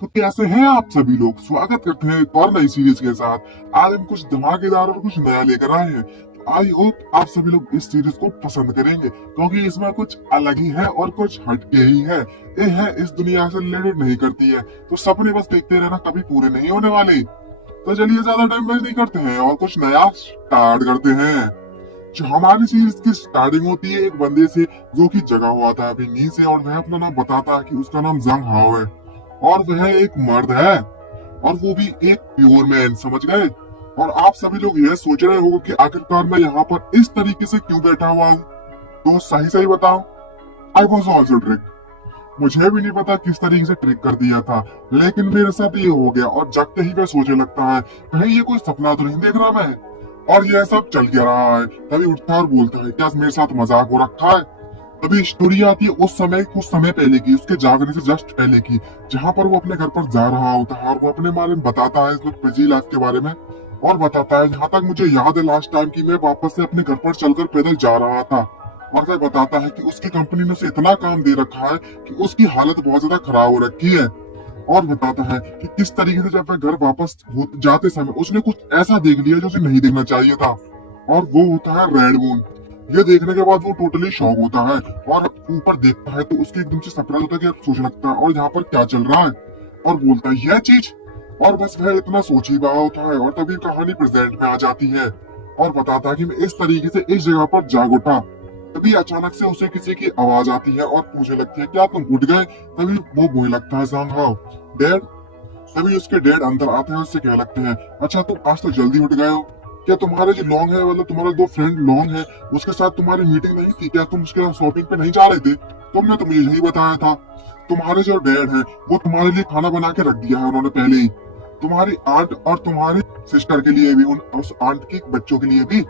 तो कैसे हैं आप सभी लोग। स्वागत करते हैं एक और नई सीरीज के साथ। आज हम कुछ धमाकेदार और कुछ नया लेकर आए हैं। आई होप आप सभी लोग इस सीरीज को पसंद करेंगे, क्योंकि इसमें कुछ अलग ही है और कुछ हटके ही है। ये है इस दुनिया से रिलेटेड नहीं करती है, तो सपने बस देखते रहना, कभी पूरे नहीं होने वाले। तो चलिए ज्यादा टाइम वेस्ट नहीं करते हैं और कुछ नया स्टार्ट करते हैं। जो हमारी सीरीज की स्टार्टिंग होती है एक बंदे से जो कि जगा हुआ था अभी नींद से, और वह अपना नाम बताता है कि उसका नाम जंग हाओ है और वह एक मर्द है, और वो भी एक प्योर मैन, समझ गए। और आप सभी लोग यह सोच रहे होंगे कि आखिरकार मैं यहाँ पर इस तरीके से क्यों बैठा हुआ हूँ। तो सही सही बताओ, आई वॉज ऑल्सो ट्रिक। मुझे भी नहीं पता किस तरीके से ट्रिक कर दिया था, लेकिन मेरे साथ ये हो गया। और जगते ही वह सोचने लगता है कहीं ये कोई सपना तो नहीं देख रहा मैं, और यह सब चल क्या रहा है। तभी उठता है और बोलता है क्या मेरे साथ मजाक हो रखा है। तभी स्टोरी आती है उस समय, कुछ समय पहले की, उसके जागने से जस्ट पहले की, जहाँ पर वो अपने घर पर जा रहा होता है और वो अपने बारे में बताता है, इस बिजी लाइफ के बारे में। और बताता है जहाँ तक मुझे याद है लास्ट टाइम की मैं वापस से अपने घर पर चलकर पैदल जा रहा था। और वह बताता है कि उसकी कंपनी ने उसे इतना काम दे रखा है कि उसकी हालत बहुत ज्यादा खराब हो रखी है। और बताता है कि किस तरीके से जब वह घर वापस जाते समय उसने कुछ ऐसा देख लिया जो उसे नहीं देखना चाहिए था, और वो होता है रेड मून। ये देखने के बाद वो टोटली शॉक होता है और ऊपर देखता है तो उसके एकदम से सरप्राइज होता है कि सोच लगता है और यहाँ पर क्या चल रहा है, और बोलता है यह चीज। और बस वह इतना सोच ही रहा होता है, और तभी कहानी प्रेजेंट में आ जाती है और बताता है कि मैं इस तरीके से इस जगह पर जाग उठा। तभी अचानक से उसे किसी की आवाज आती है और पूछने लगती है क्या तुम उठ गए। तभी वो बोलने लगता है सांग हाउ डैड। तभी उसके डैड अंदर आते हैं, उससे कहने लगते हैं अच्छा तुम आज तो जल्दी उठ गए हो, क्या तुम्हारे जो लॉन्ग है, मतलब तुम्हारा दो फ्रेंड लॉन्ग है, उसके साथ तुम्हारी मीटिंग नहीं थी क्या, तुम उसके शॉपिंग पे नहीं जा रहे थे। तुमने तो मुझे यही बताया था। तुम्हारे जो डैड है वो तुम्हारे लिए खाना बना के रख दिया है उन्होंने पहले ही, तुम्हारी आंट और तुम्हारी सिस्टर के लिए भी, उस आंट के बच्चों के लिए भी।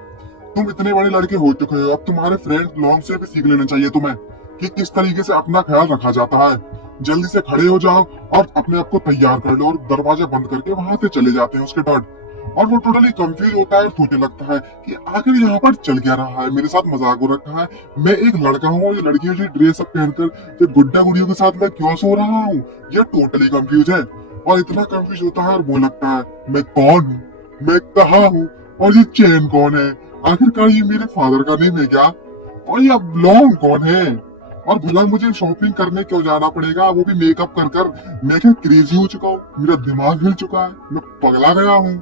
तुम इतने बड़े लड़के हो चुके हो, अब तुम्हारे फ्रेंड लॉन्ग से भी सीख लेना चाहिए तुम्हें कि किस तरीके से अपना ख्याल रखा जाता है। जल्दी से खड़े हो जाओ और अपने आप को तैयार कर लो, और दरवाजा बंद करके वहां से चले जाते हैं उसके डैड। और वो टोटली कंफ्यूज होता है और सोचने लगता है कि आखिर यहाँ पर चल क्या रहा है, मेरे साथ मजाक हो रखा है, मैं एक लड़का हूँ और ये लड़कियों की ड्रेस अप पहनकर ये गुड्डा गुड़ियों के साथ मैं क्यों सो रहा हूँ। ये टोटली कंफ्यूज है और इतना कंफ्यूज होता है और वो लगता है मैं कौन हूँ, मैं कहाँ हूँ, और ये चैन कौन है, आखिरकार ये मेरे फादर का नेम है क्या, और ये अब लॉन्ग कौन है, और भला मुझे शॉपिंग करने क्यों जाना पड़ेगा, वो भी मेकअप कर कर। मैं क्या क्रेजी हो चुका हूँ, मेरा दिमाग हिल चुका है, मैं पगला गया हूँ।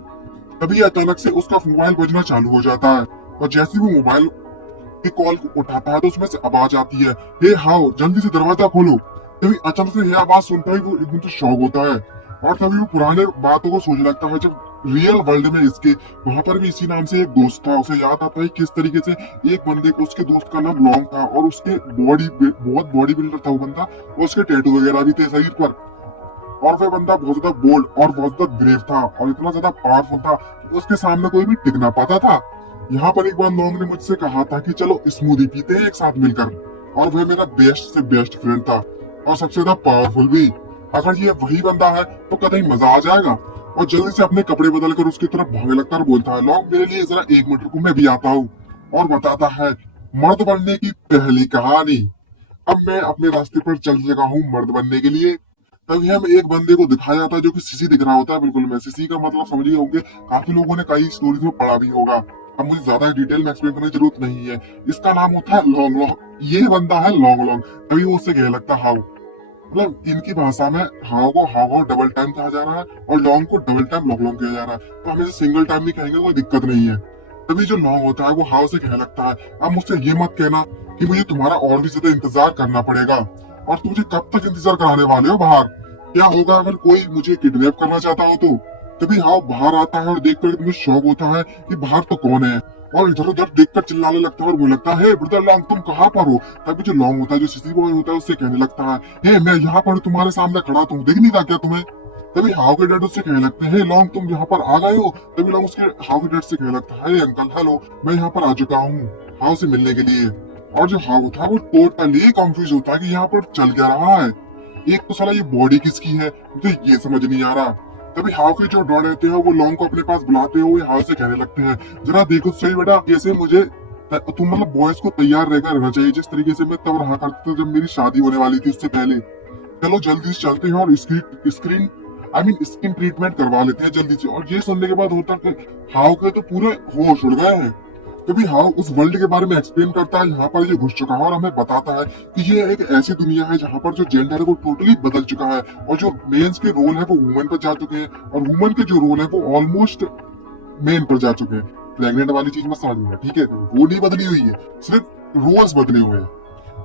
तभी अचानक से उसका मोबाइल बजना चालू हो जाता है, और जैसे वो मोबाइल की कॉल उठाता है तो उसमें से आवाज आती है हे हाउ जल्दी से दरवाजा खोलो। तभी अचानक से यह आवाज सुनता ही वो एकदम से शॉक होता है, और तभी वो पुराने बातों को सोचने लगता है जब रियल वर्ल्ड में इसके वहां पर भी इसी नाम से एक दोस्त था। उसे याद आता है किस तरीके से एक बंदे को, उसके दोस्त का नाम लॉन्ग था और उसके बहुत बॉडी बिल्डर था वो बंदा, और उसके टैटू वगैरह भी थे शरीर पर। और वह बंदा बहुत ज्यादा बोल्ड और बहुत ज्यादा ब्रेव था और इतना ज्यादा पावरफुल था कि उसके सामने कोई भी टिक ना पाता था। यहाँ पर एक बार लॉन्ग ने मुझसे कहा था कि चलो स्मूदी पीते हैं एक साथ मिलकर, और वह मेरा बेस्ट से बेस्ट फ्रेंड था और सबसे ज्यादा पावरफुल भी। अगर ये वही बंदा है तो कतई मजा आ जाएगा। और जल्दी से अपने कपड़े बदल कर उसकी तरफ भागने लगता है और बोलता है लॉन्ग मेरे लिए जरा 1 मिनट रुको, मैं भी आता हूँ। और बताता है मर्द बनने की पहली कहानी। अब मैं अपने रास्ते पर चल लगा हूँ मर्द बनने के लिए। तभी हम एक बंदे को दिखाया जाता है जो कि सीसी दिख रहा होता है, बिल्कुल मैं सीसी का मतलब समझ गए होंगे, काफी लोगों ने कई स्टोरीज में पढ़ा भी होगा। अब मुझे ज्यादा डिटेल में एक्सप्लेन करने की जरूरत नहीं है। इसका नाम होता है लॉन्ग लॉन्ग, ये बंदा है लॉन्ग लॉन्ग। तभी वो उससे कहने लगता है हाउ, मतलब इनकी भाषा में हाउ डबल टाइम कहा जा रहा है और लॉन्ग को डबल टाइम लॉन्ग लॉन्ग किया जा रहा है, तो हम इसे सिंगल टाइम भी कहेंगे, कोई दिक्कत नहीं है। तभी जो लॉन्ग होता है वो हाउ से कहने लगता है अब मुझसे ये मत कहना कि मुझे तुम्हारा और भी ज्यादा इंतजार करना पड़ेगा, और तुम मुझे कब तक इंतजार कराने वाले हो बाहर, क्या होगा अगर कोई मुझे किडनैप करना चाहता हो तो। तभी हाउ बाहर आता है और देखकर तुम्हें शौक होता है कि बाहर तो कौन है, और इधर उधर देखकर चिल्लाने लगता है और वो लगता है ब्रदर लॉन्ग तुम कहाँ पर हो। तभी जो लॉन्ग होता है, जो सिटी बॉय होता है, उससे कहने लगता है हे मैं यहाँ पर तुम्हारे सामने खड़ा, तुम दिख नहीं रहा क्या तुम्हें। तभी हाउ के डैड उससे कहने लगते हैं लॉन्ग तुम यहाँ पर आ गए हो। तभी लॉन्ग उसके हाउ के डैड से कहने लगता है अंकल हेलो, मैं यहाँ पर आ चुका हूँ हाउ से मिलने के लिए। और जो हाउ था वो टोटली कंफ्यूज होता है कि यहाँ पर चल क्या रहा है। एक तो साला ये बॉडी किसकी है मुझे ये समझ नहीं आ रहा। तभी हाउ के जो डॉड रहते हैं वो लॉन्ग को अपने पास बुलाते हुए हाउ से कहने लगते हैं जरा देखो सही बेटा, कैसे मुझे तुम मतलब बॉयज को तैयार रहकर रहना चाहिए जिस तरीके से मैं तब रहा करता था जब मेरी शादी होने वाली थी उससे पहले। चलो जल्दी से चलते हैं और स्क्रीन स्किन ट्रीटमेंट करवा लेते हैं जल्दी से। और ये सुनने के बाद होता है कि हाउ के तो पूरे होश उड़ गए हैं। तभी हाउ उस वर्ल्ड के बारे में एक्सप्लेन करता है, यहाँ पर ये घुस चुका है और हमें बताता है कि ये एक ऐसी दुनिया है जहाँ पर जो जेंडर है वो टोटली बदल चुका है, और जो मेंस के रोल है वो वुमेन पर जा चुके हैं, और वुमेन के जो रोल है वो ऑलमोस्ट मेन पर जा चुके हैं। प्रेग्नेंट वाली चीज मत समझिएगा, ठीक है, वो नहीं बदली हुई है, सिर्फ रोल्स बदले हुए हैं।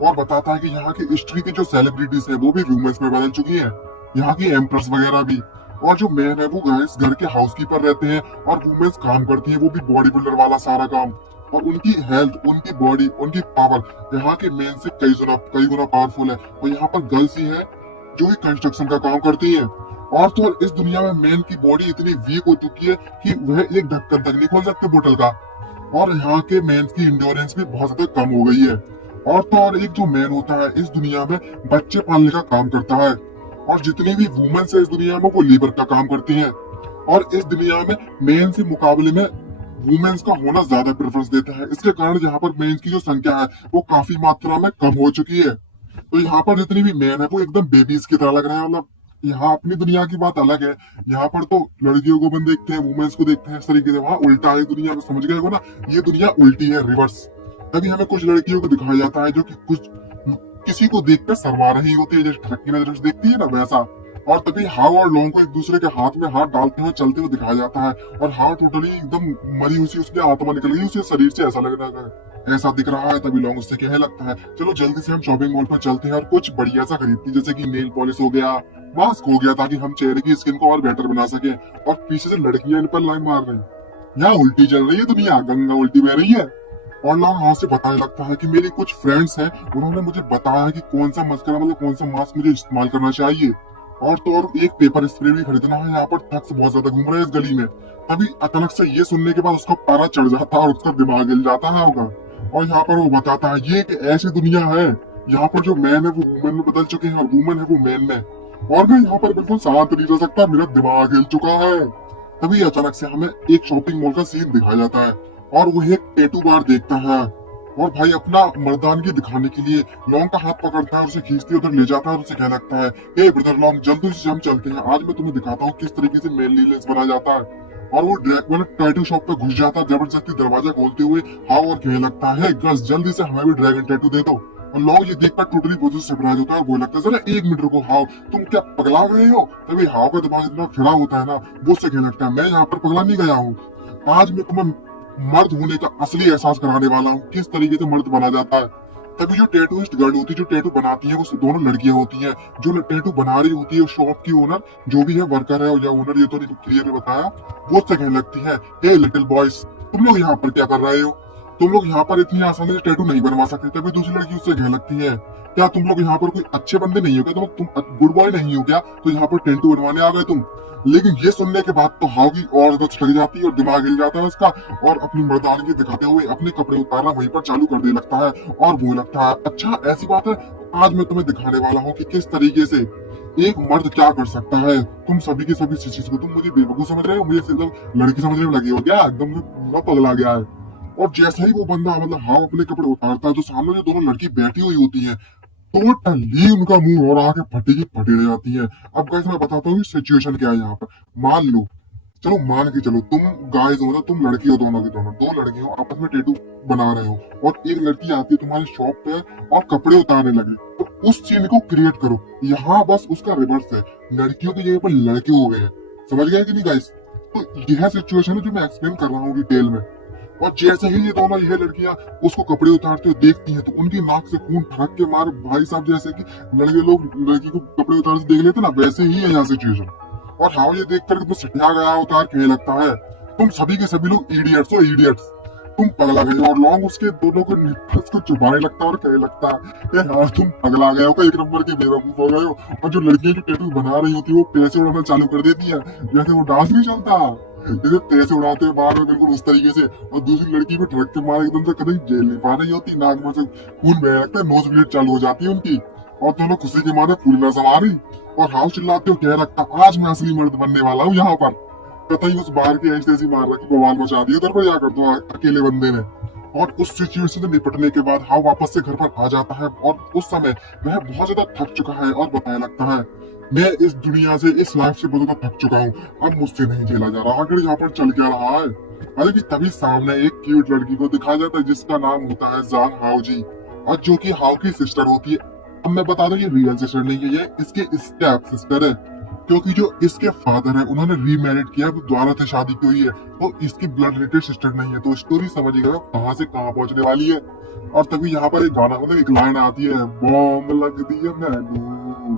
और बताता है कि यहाँ की हिस्ट्री की जो सेलिब्रिटीज है वो भी वुमेन्स में बदल चुकी है, यहाँ की एम्प्रेस वगैरह भी। और जो मैन है वो गाइस घर के हाउसकीपर रहते हैं, और वुमेन्स काम करती है, वो भी बॉडी बिल्डर वाला सारा काम। और उनकी हेल्थ, उनकी बॉडी, उनकी पावर यहाँ के मेन से कई गुना पावरफुल है। और यहाँ पर गर्ल्स ही है जो ही कंस्ट्रक्शन का काम करती है। और तो और इस दुनिया में मेन की बॉडी इतनी वीक हो चुकी है कि वह एक ढक्कन तक नहीं खोल सकते बोतल का। और यहाँ के मेन की इंड्योरेंस भी बहुत ज्यादा कम हो गई है। और तो और एक जो मैन होता है इस दुनिया में बच्चे पालने का काम करता है, और जितनी भी वुमेन्स है इस दुनिया में वो लेबर का काम करती हैं। और इस दुनिया में मेन से मुकाबले में वुमेन्स का होना ज्यादा प्रेफरेंस देता है। इसके कारण यहाँ पर मेंस की जो संख्या है वो काफी मात्रा में कम हो चुकी है। तो यहाँ पर जितनी भी मेन है वो एकदम बेबीज की तरह लग रहे हैं। मतलब यहाँ अपनी दुनिया की बात अलग है, यहाँ पर तो लड़कियों को बन देखते हैं, वुमेन्स को देखते हैं इस तरीके से। वहाँ उल्टा है दुनिया में, समझ गए हो ना, ये दुनिया उल्टी है, रिवर्स। तभी हमें कुछ लड़कियों को दिखाया जाता है जो कि कुछ किसी को देखकर शर्मा रही होती है, जैसे ठग की नजर से देखती है ना, वैसा। और तभी हाव और लोंग को एक दूसरे के हाथ में हाथ डालते हुए चलते हुए दिखाया जाता है, और हाव टोटली एकदम मरी हुई, उसकी आत्मा निकल गई उसके शरीर से, ऐसा लग रहा है, ऐसा दिख रहा है। तभी लोंग उससे कहने लगता है चलो जल्दी से हम शॉपिंग मॉल पर चलते हैं और कुछ बढ़िया सा खरीदते हैं, जैसे कि नेल पॉलिश हो गया, मास्क हो गया, ताकि हम चेहरे की स्किन को और बेटर बना सके। और पीछे से लड़कियां इन पर लाइन मार रही, यहाँ उल्टी चल रही है दुनिया, गंगा उल्टी बह रही है। और लोग हाथ से बताने लगता है कि मेरे कुछ फ्रेंड्स हैं, उन्होंने मुझे बताया कि कौन सा मस्करा, मतलब कौन सा मास्क मुझे इस्तेमाल करना चाहिए। और तो और एक पेपर स्प्रे भी खरीदना है, यहाँ पर ठग से बहुत ज्यादा घूम रहा है इस गली में। तभी अचानक से ये सुनने के बाद उसका पारा चढ़ जाता है और उसका दिमाग हिल जाता है होगा। और यहाँ पर वो बताता है ये एक ऐसी दुनिया है यहाँ पर जो मैन है वो वुमेन में बदल चुके हैं, और वुमेन है वो मैन में, और मैं यहाँ पर बिल्कुल शांत नहीं रह सकता, मेरा दिमाग हिल चुका है। तभी अचानक से हमें एक शॉपिंग मॉल का सीन दिखाया जाता है, और वो एक टैटू बार देखता है, और भाई अपना मर्दानगी दिखाने के लिए लोंग का हाथ पकड़ता है, उसे खींचते उधर ले जाता है, और उसे कहने लगता है हे ब्रदर लोंग, जल्दी से हम चलते हैं, आज मैं तुम्हें दिखाता हूँ किस तरीके से मेनली लेस बना जाता है। और वो टैटू शॉप पे घुस जाता है जबरदस्ती दरवाजा खोलते हुए, हाउ और कहने लगता है गर्ल्स जल्दी से हमें भी ड्रैगन टैटू दे दो। और लोग ये देखकर टोटली पोजिशन सरप्राइज होता है, और वो लगता है जरा एक मिनट रुको हाउ, तुम क्या पगला गए हो। तभी हाउ का दिमाग इतना फिरा होता है ना, वो उससे कहने लगता है मैं यहाँ पर पगला नहीं गया हूँ, आज मैं तुम्हें मर्द होने का असली एहसास कराने वाला हूँ, किस तरीके से मर्द बना जाता है। तभी जो टैटूइस्ट गर्ल होती है, जो टैटू बनाती है, वो दोनों लड़कियां होती हैं। जो टैटू बना रही होती है शॉप की ओनर, जो भी है वर्कर है या ओनर, ये तो नहीं क्लियर में बताया, वो उससे कहने लगती है हे लिटिल बॉयज, तुम लोग यहाँ पर क्या कर रहे हो, तुम लोग यहाँ पर इतनी आसानी से टैटू नहीं बनवा सकते। तभी दूसरी लड़की उससे कहने लगती है क्या तुम लोग यहाँ पर कोई अच्छे बंदे नहीं हो क्या, तुम गुड बॉय नहीं हो क्या, तो यहाँ पर टैटू बनवाने आ गए तुम। लेकिन ये सुनने के बाद तो हाउ की और ज्यादा छटक जाती है और दिमाग हिल जाता है उसका, और अपनी मर्दानगी दिखाते हुए अपने कपड़े उतारना वहीं पर चालू कर दे लगता है। और वो लगता है अच्छा ऐसी बात है, आज मैं तुम्हें दिखाने वाला हूँ कि किस तरीके से एक मर्द क्या कर सकता है। तुम सभी के सभी चीज को तुम मुझे बेवकूफ समझ रहे हो, मुझे एकदम लड़की समझने में लगी हो क्या, एकदम से पूरा पगला गया है। और जैसे ही वो बंदा मतलब हाउ अपने कपड़े उतारता है, तो सामने जो दोनों लड़की बैठी हुई होती है टोटली उनका मुंह और आके फटी की फटी रह जाती है। अब गाइस मैं बताता हूँ सिचुएशन क्या है यहाँ पर। मान लो, चलो मान के चलो तुम गाइस हो ना, तुम लड़की हो, दोनों की दोनों दो लड़की हो, आपस में टैटू बना रहे हो, और एक लड़की आती है तुम्हारी शॉप पे और कपड़े उतारने लगे, तो उस सीन को क्रिएट करो। यहाँ बस उसका रिवर्स है, लड़कियों की जगह पर लड़के हो गए हैं, समझ गए कि नहीं गाइस। तो यह सिचुएशन है जो मैं एक्सप्लेन कर रहा हूँ डिटेल में। और जैसे ही ये दोनों ये लड़कियां उसको कपड़े उतारते हुए देखती हैं, तो उनकी नाक से खून ठड़क के मारे भाई साहब, जैसे कि लड़के लोग लड़की को कपड़े उतारते देख लेते ना, वैसे ही है यहाँ सिचुएशन। और हाँ ये देखकर एकदम सिटिया गया उतार कहने लगता है तुम सभी के सभी लोग इडियट्स हो, इडियट्स, तुम पगला गए हो। और लॉन्ग उसके दोनों को निप्पल्स को चुभाने लगता है और कहने लगता है यार तुम पगला गए हो, एक नंबर के बेवकूफ हो गए हो। और जो लड़कियां जो टैटू बना रही होती है वो पैसे उड़ाना चालू कर देती है, जैसे वो डांस नहीं चलता, जैसे पैसे उड़ाते हैं बाहर में बिल्कुल उस तरीके से। और दूसरी लड़की को ठड़क के मारे एकदम से कहीं जेल नहीं पा रही होती, नाक में से खून बहने लगता है, नोज ब्लीड चालू हो जाती है उनकी, और दोनों खुशी के मारे पूरी नजर आ रही। और हाउस चिल्लाते हो कह रखता आज मैं असली मर्द बनने वाला हूँ यहाँ पर। कतई उस बार की ऐसी ऐसी मार रखी, बवाल मचा दिया उधर पर जाकर तो अकेले बंदे ने। और उस सिचुएशन से निपटने के बाद हाव वापस से घर पर आ जाता है और उस समय वह बहुत ज्यादा थक चुका है और बताने लगता है, मैं इस दुनिया से, इस लाइफ से बहुत ज्यादा थक चुका हूँ, अब मुझसे नहीं झेला जा रहा। आखिर यहाँ पर चल क्या रहा है? अरे कि तभी सामने एक क्यूट लड़की को दिखाया जाता है जिसका नाम होता है जांग हाओ जी, और जो कि हाओ की सिस्टर होती है। अब मैं बता दूं ये रियल सिस्टर नहीं है, ये इसके स्टेप सिस्टर है, क्योंकि जो इसके फादर है उन्होंने रीमैरिड किया, वो दोबारा से शादी की हुई है, तो इसकी ब्लड रिलेटेड सिस्टर नहीं है। तो स्टोरी समझिएगा कहाँ से कहाँ पहुंचने वाली है। और तभी यहाँ पर एक गाना, मतलब एक लाइन आती है, बॉम्ब लग दी है मैनू।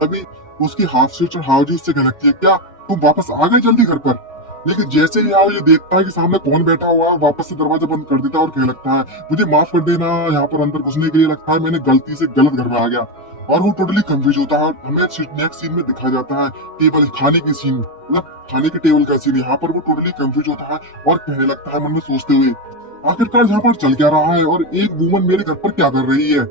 तभी उसकी हाफ सिस्टर हाओ जी उससे कहती है, क्या तुम वापस आ गए जल्दी घर पर? लेकिन जैसे ही हाओ ये देखता है कि सामने कौन बैठा हुआ है, वापस से दरवाजा बंद कर देता है और कहने लगता है, मुझे माफ कर देना, यहाँ पर अंदर घुसने के लिए लगता है मैंने गलती से गलत घर में आ गया। और वो टोटली कंफ्यूज होता है। और हमें नेक्स्ट सीन में दिखाया जाता है टेबल खाने की सीन, मतलब खाने के टेबल का सीन। यहाँ पर वो टोटली कंफ्यूज होता है और कहने लगता है मन में सोचते हुए, आखिरकार यहाँ पर चल क्या रहा है और एक वुमन मेरे घर पर क्या कर रही है।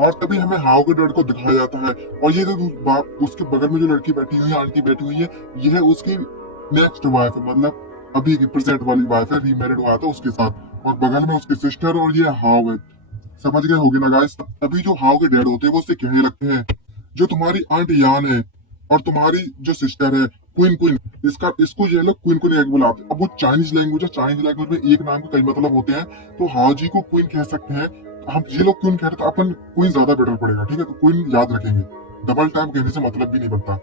और तभी हमें हाउ के डैड को दिखाया जाता है, और ये जो बाप उसके बगल में जो लड़की बैठी हुई है, आंटी बैठी हुई है, ये है उसकी नेक्स्ट वाइफ है, मतलब अभी की प्रेजेंट वाली वाइफ है, रीमैरिड हुआ था उसके साथ। और बगल में उसकी सिस्टर और ये हाउ है। समझ गए होगे ना गाइस? अभी जो हाउ के डैड होते हैं वो उससे कहने लगते हैं, जो तुम्हारी आंट यान है और तुम्हारी जो सिस्टर है क्वीन क्वीन, इसको ये लोग क्वीन क्वीन बुलाते हैं। अब वो चाइनीज लैंग्वेज है, चाइनीज लैंग्वेज में एक नाम के कई मतलब होते हैं, तो हाउ जी को क्वीन कह सकते हैं। हम ये लोग क्वीन कह रहे, तो अपन क्वीन ज्यादा बेटर पड़ेगा, ठीक है? तो क्वीन याद रखेंगे, डबल टाइम कहने से मतलब भी नहीं बनता।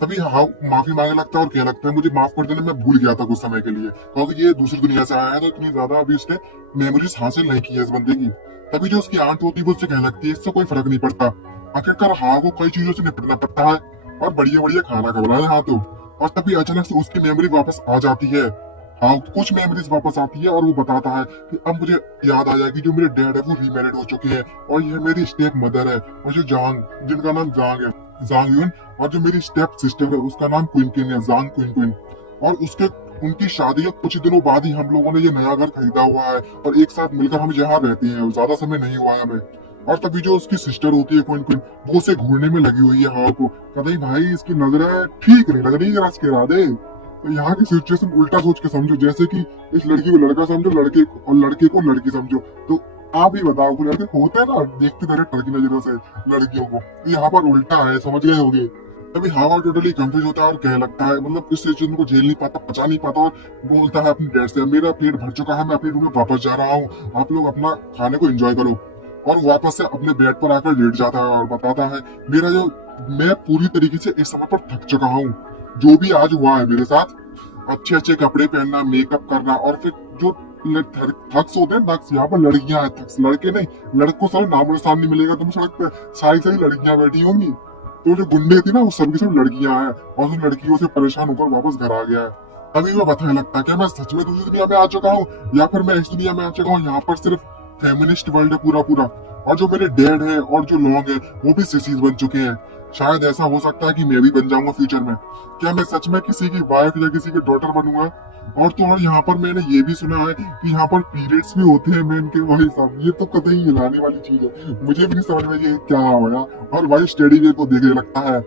तभी हाउ माफी मांगने लगता है और कहने लगता है, मुझे माफ कर देना, मैं भूल गया था कुछ समय के लिए, क्योंकि ये दूसरी दुनिया से आया है, तो इतनी ज्यादा अभी उसने मेमोरीज हासिल नहीं की है इस बंदे की। तभी जो उसकी आंट होती है वो उससे कहने लगती है, इससे कोई फर्क नहीं पड़ता, आखिरकार हाउ को कई चीजों से निपटना पड़ता है और बढ़िया बढ़िया खाना खिलाना है हाँ तो। और तभी अचानक से उसकी मेमोरी वापस आ जाती है, हाँ कुछ मेमोरीज वापस आती है, और वो बताता है कि अब मुझे याद आ जाएगी, जो मेरे डैड है वो रीमैरिड हो चुके हैं, और ये मेरी स्टेप मदर है, और जो जांग, जिनका नाम जांग है, जांग यून, और जो मेरी स्टेप सिस्टर है उसका नाम क्विन क्विन है, जांग क्विन क्विन। और उसके उनकी शादी के कुछ दिनों बाद ही हम लोगों ने ये नया घर खरीदा हुआ है, और एक साथ मिलकर हम यहाँ रहते हैं, ज्यादा समय नहीं हुआ है हमें। और तभी जो उसकी सिस्टर होती है क्विन क्विन, वो उसे घूरने में लगी हुई है हाउ को, कहीं भाई इसकी नजरें ठीक नहीं लग रही, जरा इसके इरादे। तो यहाँ की सिचुएशन उल्टा सोच के समझो, जैसे कि इस लड़की को लड़का समझो, लड़के को और लड़के को लड़की समझो। तो आप ही बताओ, कुछ लड़के होते हैं ना देखते तरह टर्की नजरों से लड़कियों को, तो यहाँ पर उल्टा है, समझ गए होंगे। तभी हावा टोटली कंफ्यूज होता है और कहने लगता है, मतलब इस सिचुएशन को झेल नहीं पाता, पचा नहीं पाता, और बोलता है अपने डैड से, मेरा पेट भर चुका है, मैं अपने रूम में वापस जा रहा हूँ, आप लोग अपना खाने को एंजॉय करो। और वापस से अपने बेड पर आकर लेट जाता है और बताता है, मेरा जो मैं पूरी तरीके से इस समय पर थक चुका हूँ, जो भी आज हुआ है मेरे साथ, अच्छे अच्छे कपड़े पहनना, मेकअप करना, और फिर जो थक्स होते हैं, थक्स यहाँ पर लड़कियां हैं, थक्स लड़के नहीं, लड़कों से नामो निशान नहीं मिलेगा, तुम सड़क पे सारी सारी लड़कियां बैठी होंगी। तो जो गुंडे थी ना वो सब की सब लड़कियां हैं, और उन लड़कियों से परेशान होकर वापस घर आ गया है। अभी वो बताने लगता है, क्या मैं सच में दूसरी दुनिया में आ चुका हूँ, या फिर मैं इस दुनिया में आ चुका हूँ, यहाँ पर सिर्फ फेमिनिस्ट वर्ल्ड है पूरा पूरा, और जो मेरे डैड है और जो लोग हैं वो भी सिसीज बन चुके हैं। शायद ऐसा हो सकता है कि मैं भी बन जाऊंगा फ्यूचर में, क्या मैं सच में किसी की वाइफ या किसी के डॉटर बनूंगा? और तो और यहाँ पर मैंने ये भी सुना है कि यहाँ पर पीरियड्स भी होते हैं मेन के, वही सब, ये तो कतई हिलाने वाली चीज है, मुझे भी नहीं समझ में ये क्या होया। और वही स्टडी वे को देखने लगता है,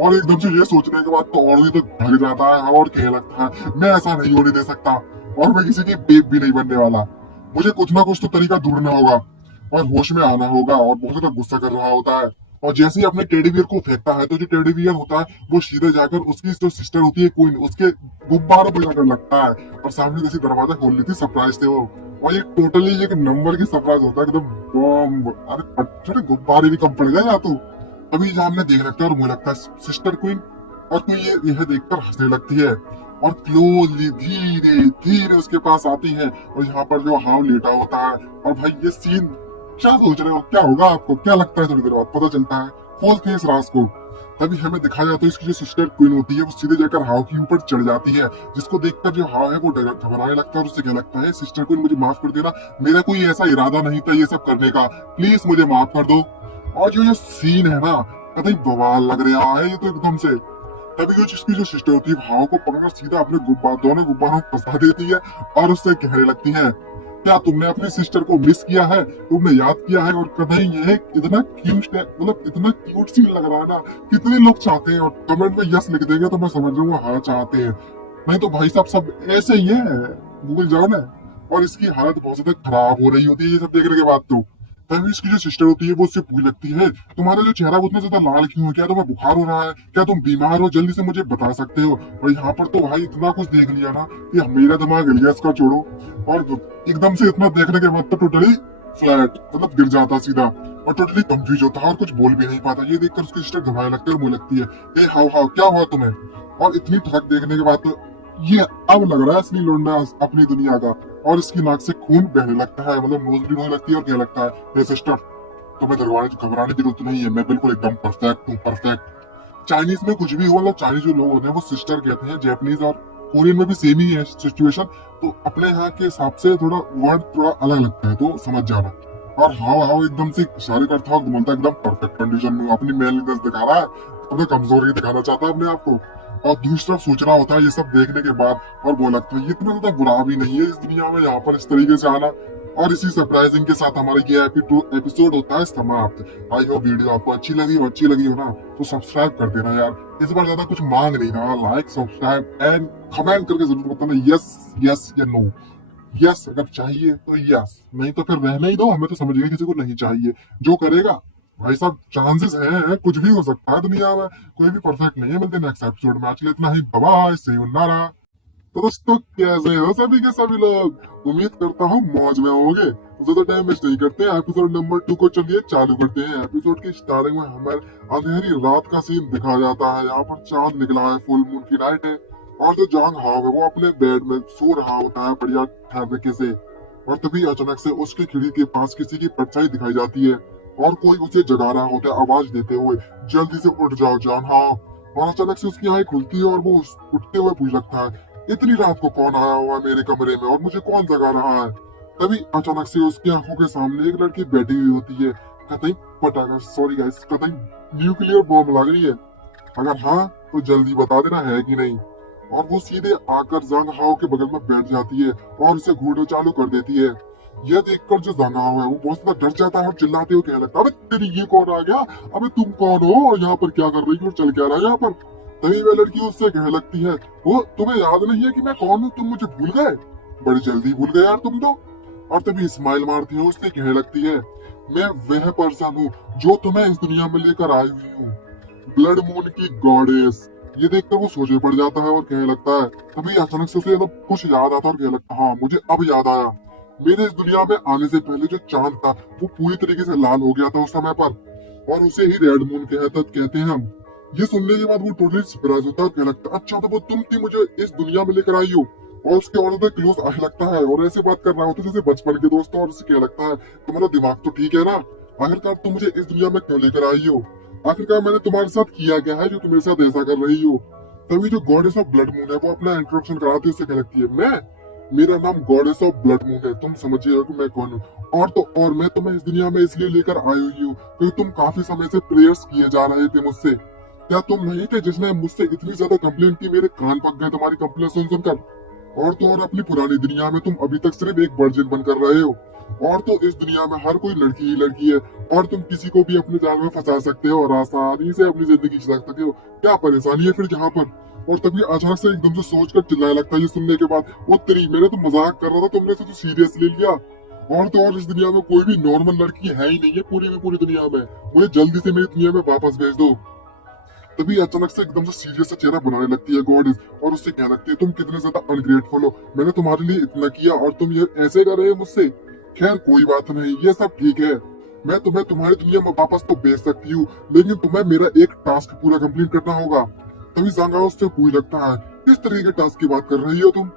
और एकदम से ये सोचने के बाद तो और भी तो भाग जाता है और कहने लगता है, मैं ऐसा नहीं होने दे सकता, और मैं किसी की बेब भी नहीं बनने वाला, मुझे कुछ ना कुछ तो तरीका ढूंढना होगा और होश में आना होगा। और बहुत ज्यादा गुस्सा कर रहा होता है, और जैसे ही अपने टेडी बियर को फेंकता है, तो जो टेडी बियर होता है वो सीधे जाकर उसकी जो सिस्टर होती है क्वीन, उसके गुब्बारों पर जाकर लगता है, और सामने जैसे दरवाजा खोल ली थी, सरप्राइज थे वो। और ये टोटली एक नंबर की सरप्राइज होता है, एकदम बॉम्ब। अरे छोटे गुब्बारे भी कम पड़ गए या तो। तभी सामने देख लगता है और मुझे लगता है सिस्टर क्वीन, और क्वीन ये यह देखकर हंसने लगती है, और क्लोजली धीरे धीरे उसके पास आती है, और यहाँ पर जो हाव लेटा होता है। और भाई ये सीन क्या सोच रहे हो, क्या होगा आपको, क्या लगता है? थोड़ी देर बाद पता चलता है, खोलते हैं इस राज को। तभी हमें दिखाया जाता है इसकी जो सिस्टर क्वीन होती है वो सीधे जाकर हाव के ऊपर चढ़ जाती है, जिसको देखकर जो हाव है वो घबराने लगता है, और उससे क्या लगता है, सिस्टर क्वीन मुझे माफ कर देना, मेरा कोई ऐसा इरादा नहीं था ये सब करने का, प्लीज मुझे माफ कर दो। और जो ये सीन है ना, कतई बवाल लग रहा है ये तो एकदम से। तभी जो जिसकी जो सिस्टर होती है हाव को पकड़कर सीधा अपने दोनों गुब्बारों को फंसा देती है, और उससे कहने लगती है, क्या तुमने अपनी सिस्टर को मिस किया है, तुमने याद किया है? और कहीं ये इतना क्यूट है, मतलब इतना क्यूट सीन लग रहा है ना, कितने लोग चाहते हैं, और कमेंट में यस लिख देंगे तो मैं समझ जाऊंगा हाँ चाहते हैं, नहीं तो भाई साहब सब ऐसे ही है, भूल जाओ ना। और इसकी हालत बहुत ज्यादा खराब हो रही होती है ये सब देखने के बाद। तो तभी इसकी जो सिस्टर होती है वो उससे पूछ लगती है, तुम्हारा जो चेहरा उतना ज्यादा लाल क्यों है, क्या तुम्हें बुखार हो रहा है, क्या तुम बीमार हो, जल्दी से मुझे बता सकते हो। और यहाँ पर तो भाई इतना कुछ देख लिया ना कि मेरा दिमाग हिल गया, इसका छोड़ो। और एकदम से इतना देखने के बाद तो टोटली फ्लैट मतलब गिर जाता सीधा, और टोटली कंफ्यूज होता है और कुछ बोल भी नहीं पाता। ये देखकर उसकी सिस्टर घबराने लगती है और मुझे लगती है, ए हाउ हाउ क्या हुआ तुम्हें। और इतनी ठग देखने के बाद तो ये अब लग रहा है असली लोंडा अपनी दुनिया का। और इसकी नाक से खून बहने लगता है, मतलब नोज ब्लीड होने लगती है। और क्या लगता है, हे सिस्टर तुम्हें घबराने की जरूरत नहीं है, मैं बिल्कुल एकदम परफेक्ट हूँ, परफेक्ट। चाइनीज में कुछ भी हो, मतलब चाइनीज जो लोग होते हैं वो सिस्टर कहते हैं, जापानीज और कोरियन में भी सेम ही है सिचुएशन। तो अपने यहाँ के हिसाब से थोड़ा वर्ड थोड़ा अलग लगता है, तो समझ जाना। और हाव हाव एकदम से इशारे करता है और घूमता एकदम परफेक्ट कंडीशन में, अपनी मेलनेस दिखा रहा है, अपने कमजोरी दिखाना चाहता है अपने आप को। और दूसरी तरफ सोच रहा होता है ये सब देखने के बाद, और वो लगता है ये इतना ज्यादा बुरा भी नहीं है इस दुनिया में यहाँ पर इस तरीके से आना। और इसी सरप्राइजिंग के साथ हमारा ये एपिसोड होता है समाप्त। आई होप वीडियो आपको अच्छी लगी हो ना, तो सब्सक्राइब कर देना यार। इस बार ज्यादा कुछ मांग नहीं रहा, लाइक सब्सक्राइब एंड कमेंट करके जरूर बताना यस यस या नो। यस अगर चाहिए तो यस, नहीं तो फिर रहने ही दो, हमें तो समझ गए किसी को नहीं चाहिए। जो करेगा भाई साहब चांसेस है, कुछ भी हो सकता है दुनिया में, कोई भी परफेक्ट नहीं है। मिलते नेक्स्ट एपिसोड में, आज के लिए इतना ही, बाय, सी यू नारा। तो दोस्तों कैसे हो सभी के सभी लोग, उम्मीद करता हूँ मौज में होंगे। तो ज्यादा टाइम वेस्ट नहीं करते, एपिसोड नंबर 2 को चलिए चालू करते हैं। एपिसोड की स्टार्टिंग में हमें अंधेरी रात का सीन दिखाया जाता है। यहाँ पर चांद निकला है, फुल मून की नाइट है, और जो जांग हाव है वो अपने बेड में सो रहा होता है बढ़िया ठहरने से। और तभी अचानक से उसकी खिड़की के पास किसी की परछाई दिखाई जाती है, और कोई उसे जगा रहा होता है आवाज देते हुए, जल्दी से उठ जाओ जान हाव। और अचानक से उसकी आंखें खुलती है और वो उठते हुए पूछ लगता है, इतनी रात को कौन आया हुआ है मेरे कमरे में और मुझे कौन जगा रहा है। तभी अचानक से उसकी आंखों के सामने एक लड़की बैठी हुई होती है। कतई पटाखा, सॉरी गाइस, कतई न्यूक्लियर बॉम्ब लग रही है, अगर हाँ तो जल्दी बता देना है कि नहीं। और वो सीधे आकर जंग हाओ के बगल में बैठ जाती है और उसे घूरना चालू कर देती है। यह देखकर जो जंग हाओ है वो बहुत ज्यादा डर जाता है और चिल्लाते हुए कहने लगता है, अबे तेरी ये कौन आ गया, अबे तुम कौन हो और यहाँ पर क्या कर रही हो और चल क्या रहा है यहाँ पर। तभी वह लड़की उससे कहने लगती है, वो तुम्हें याद नहीं है कि मैं कौन हूँ, तुम मुझे भूल गए, बड़ी जल्दी भूल गए यार तुम तो। और तभी स्माइल मारती है, उससे कहने लगती है, मैं वह पर्सन हूँ जो तुम्हें इस दुनिया में लेकर आई हुई हूँ, ब्लड मून की गॉडेस। ये देखकर वो सोचे पड़ जाता है और कहने लगता है, तभी अचानक से उसे कुछ याद आता है और कहने लगता है, हाँ मुझे अब याद आया, मेरे इस दुनिया में आने से पहले जो चांद था वो पूरी तरीके से लाल हो गया था उस समय पर, और उसे ही रेड मून कहते हैं हम। ये सुनने के बाद वो टोटली सरप्राइज होता है और कहने लगता है, अच्छा तो वो तुम थी मुझे इस दुनिया में लेकर आई हो। और उसके और ज्यादा क्लोज आने लगता है और ऐसे बात कर रहा होता है जैसे बचपन के दोस्त। और उसे कहने लगता है, तुम्हारा दिमाग तो ठीक है ना, आखिरकार तुम मुझे इस दुनिया में क्यों लेकर आई हो, आखिरकार मैंने तुम्हारे साथ किया क्या है जो तुम मेरे साथ ऐसा कर रही हो। तभी जो गॉडेस ऑफ ब्लड मून है वो अपना इंट्रोडक्शन कराती है, उससे कहने लगती है, मेरा नाम गॉडेस ऑफ ब्लड मून है, तुम समझिए कि मैं कौन हूँ। और तो और मैं तुम्हें इस दुनिया में इसलिए लेकर आई हुई हूँ क्योंकि तुम काफी समय से प्रेयर्स किए जा रहे थे मुझसे। क्या तुम नहीं थे जिसने मुझसे इतनी ज्यादा कंप्लेंट की, मेरे कान पक गए तुम्हारी कंप्लेंट सुन सुनकर। और तो और अपनी पुरानी दुनिया में तुम अभी तक सिर्फ एक वर्जिन बनकर रहे हो, और तो इस दुनिया में हर कोई लड़की ही लड़की है, और तुम किसी को भी अपने जाल में फंसा सकते हो और आसानी से अपनी जिंदगी चला सकते हो, क्या परेशानी है फिर यहाँ पर। और तभी अचानक से एकदम से सोच कर चिल्लाने लगता है ये सुनने के बाद, वो तेरी, मैंने तो मजाक कर रहा था, तुमने तो सीरियस ले लिया। और तो और इस दुनिया में कोई भी नॉर्मल लड़की है ही नहीं है पूरी की पूरी दुनिया में, मुझे जल्दी से मेरी दुनिया में वापस भेज दो। तभी अचानक से एकदम से सीरियस सा चेहरा बनाने लगती है गॉडेस और उससे कहने लगती है, तुम कितने ज्यादा अनग्रेटफुल हो, मैंने तुम्हारे लिए इतना किया और तुम ये ऐसे कर रहे हो मुझसे। खैर कोई बात नहीं, ये सब ठीक है, मैं तुम्हें तुम्हारी दुनिया में वापस तो भेज सकती हूँ, लेकिन तुम्हें मेरा एक टास्क पूरा कंप्लीट करना होगा। तभी जांगा उससे पूछ लगता है, किस तरह के टास्क की बात कर रही हो तुम।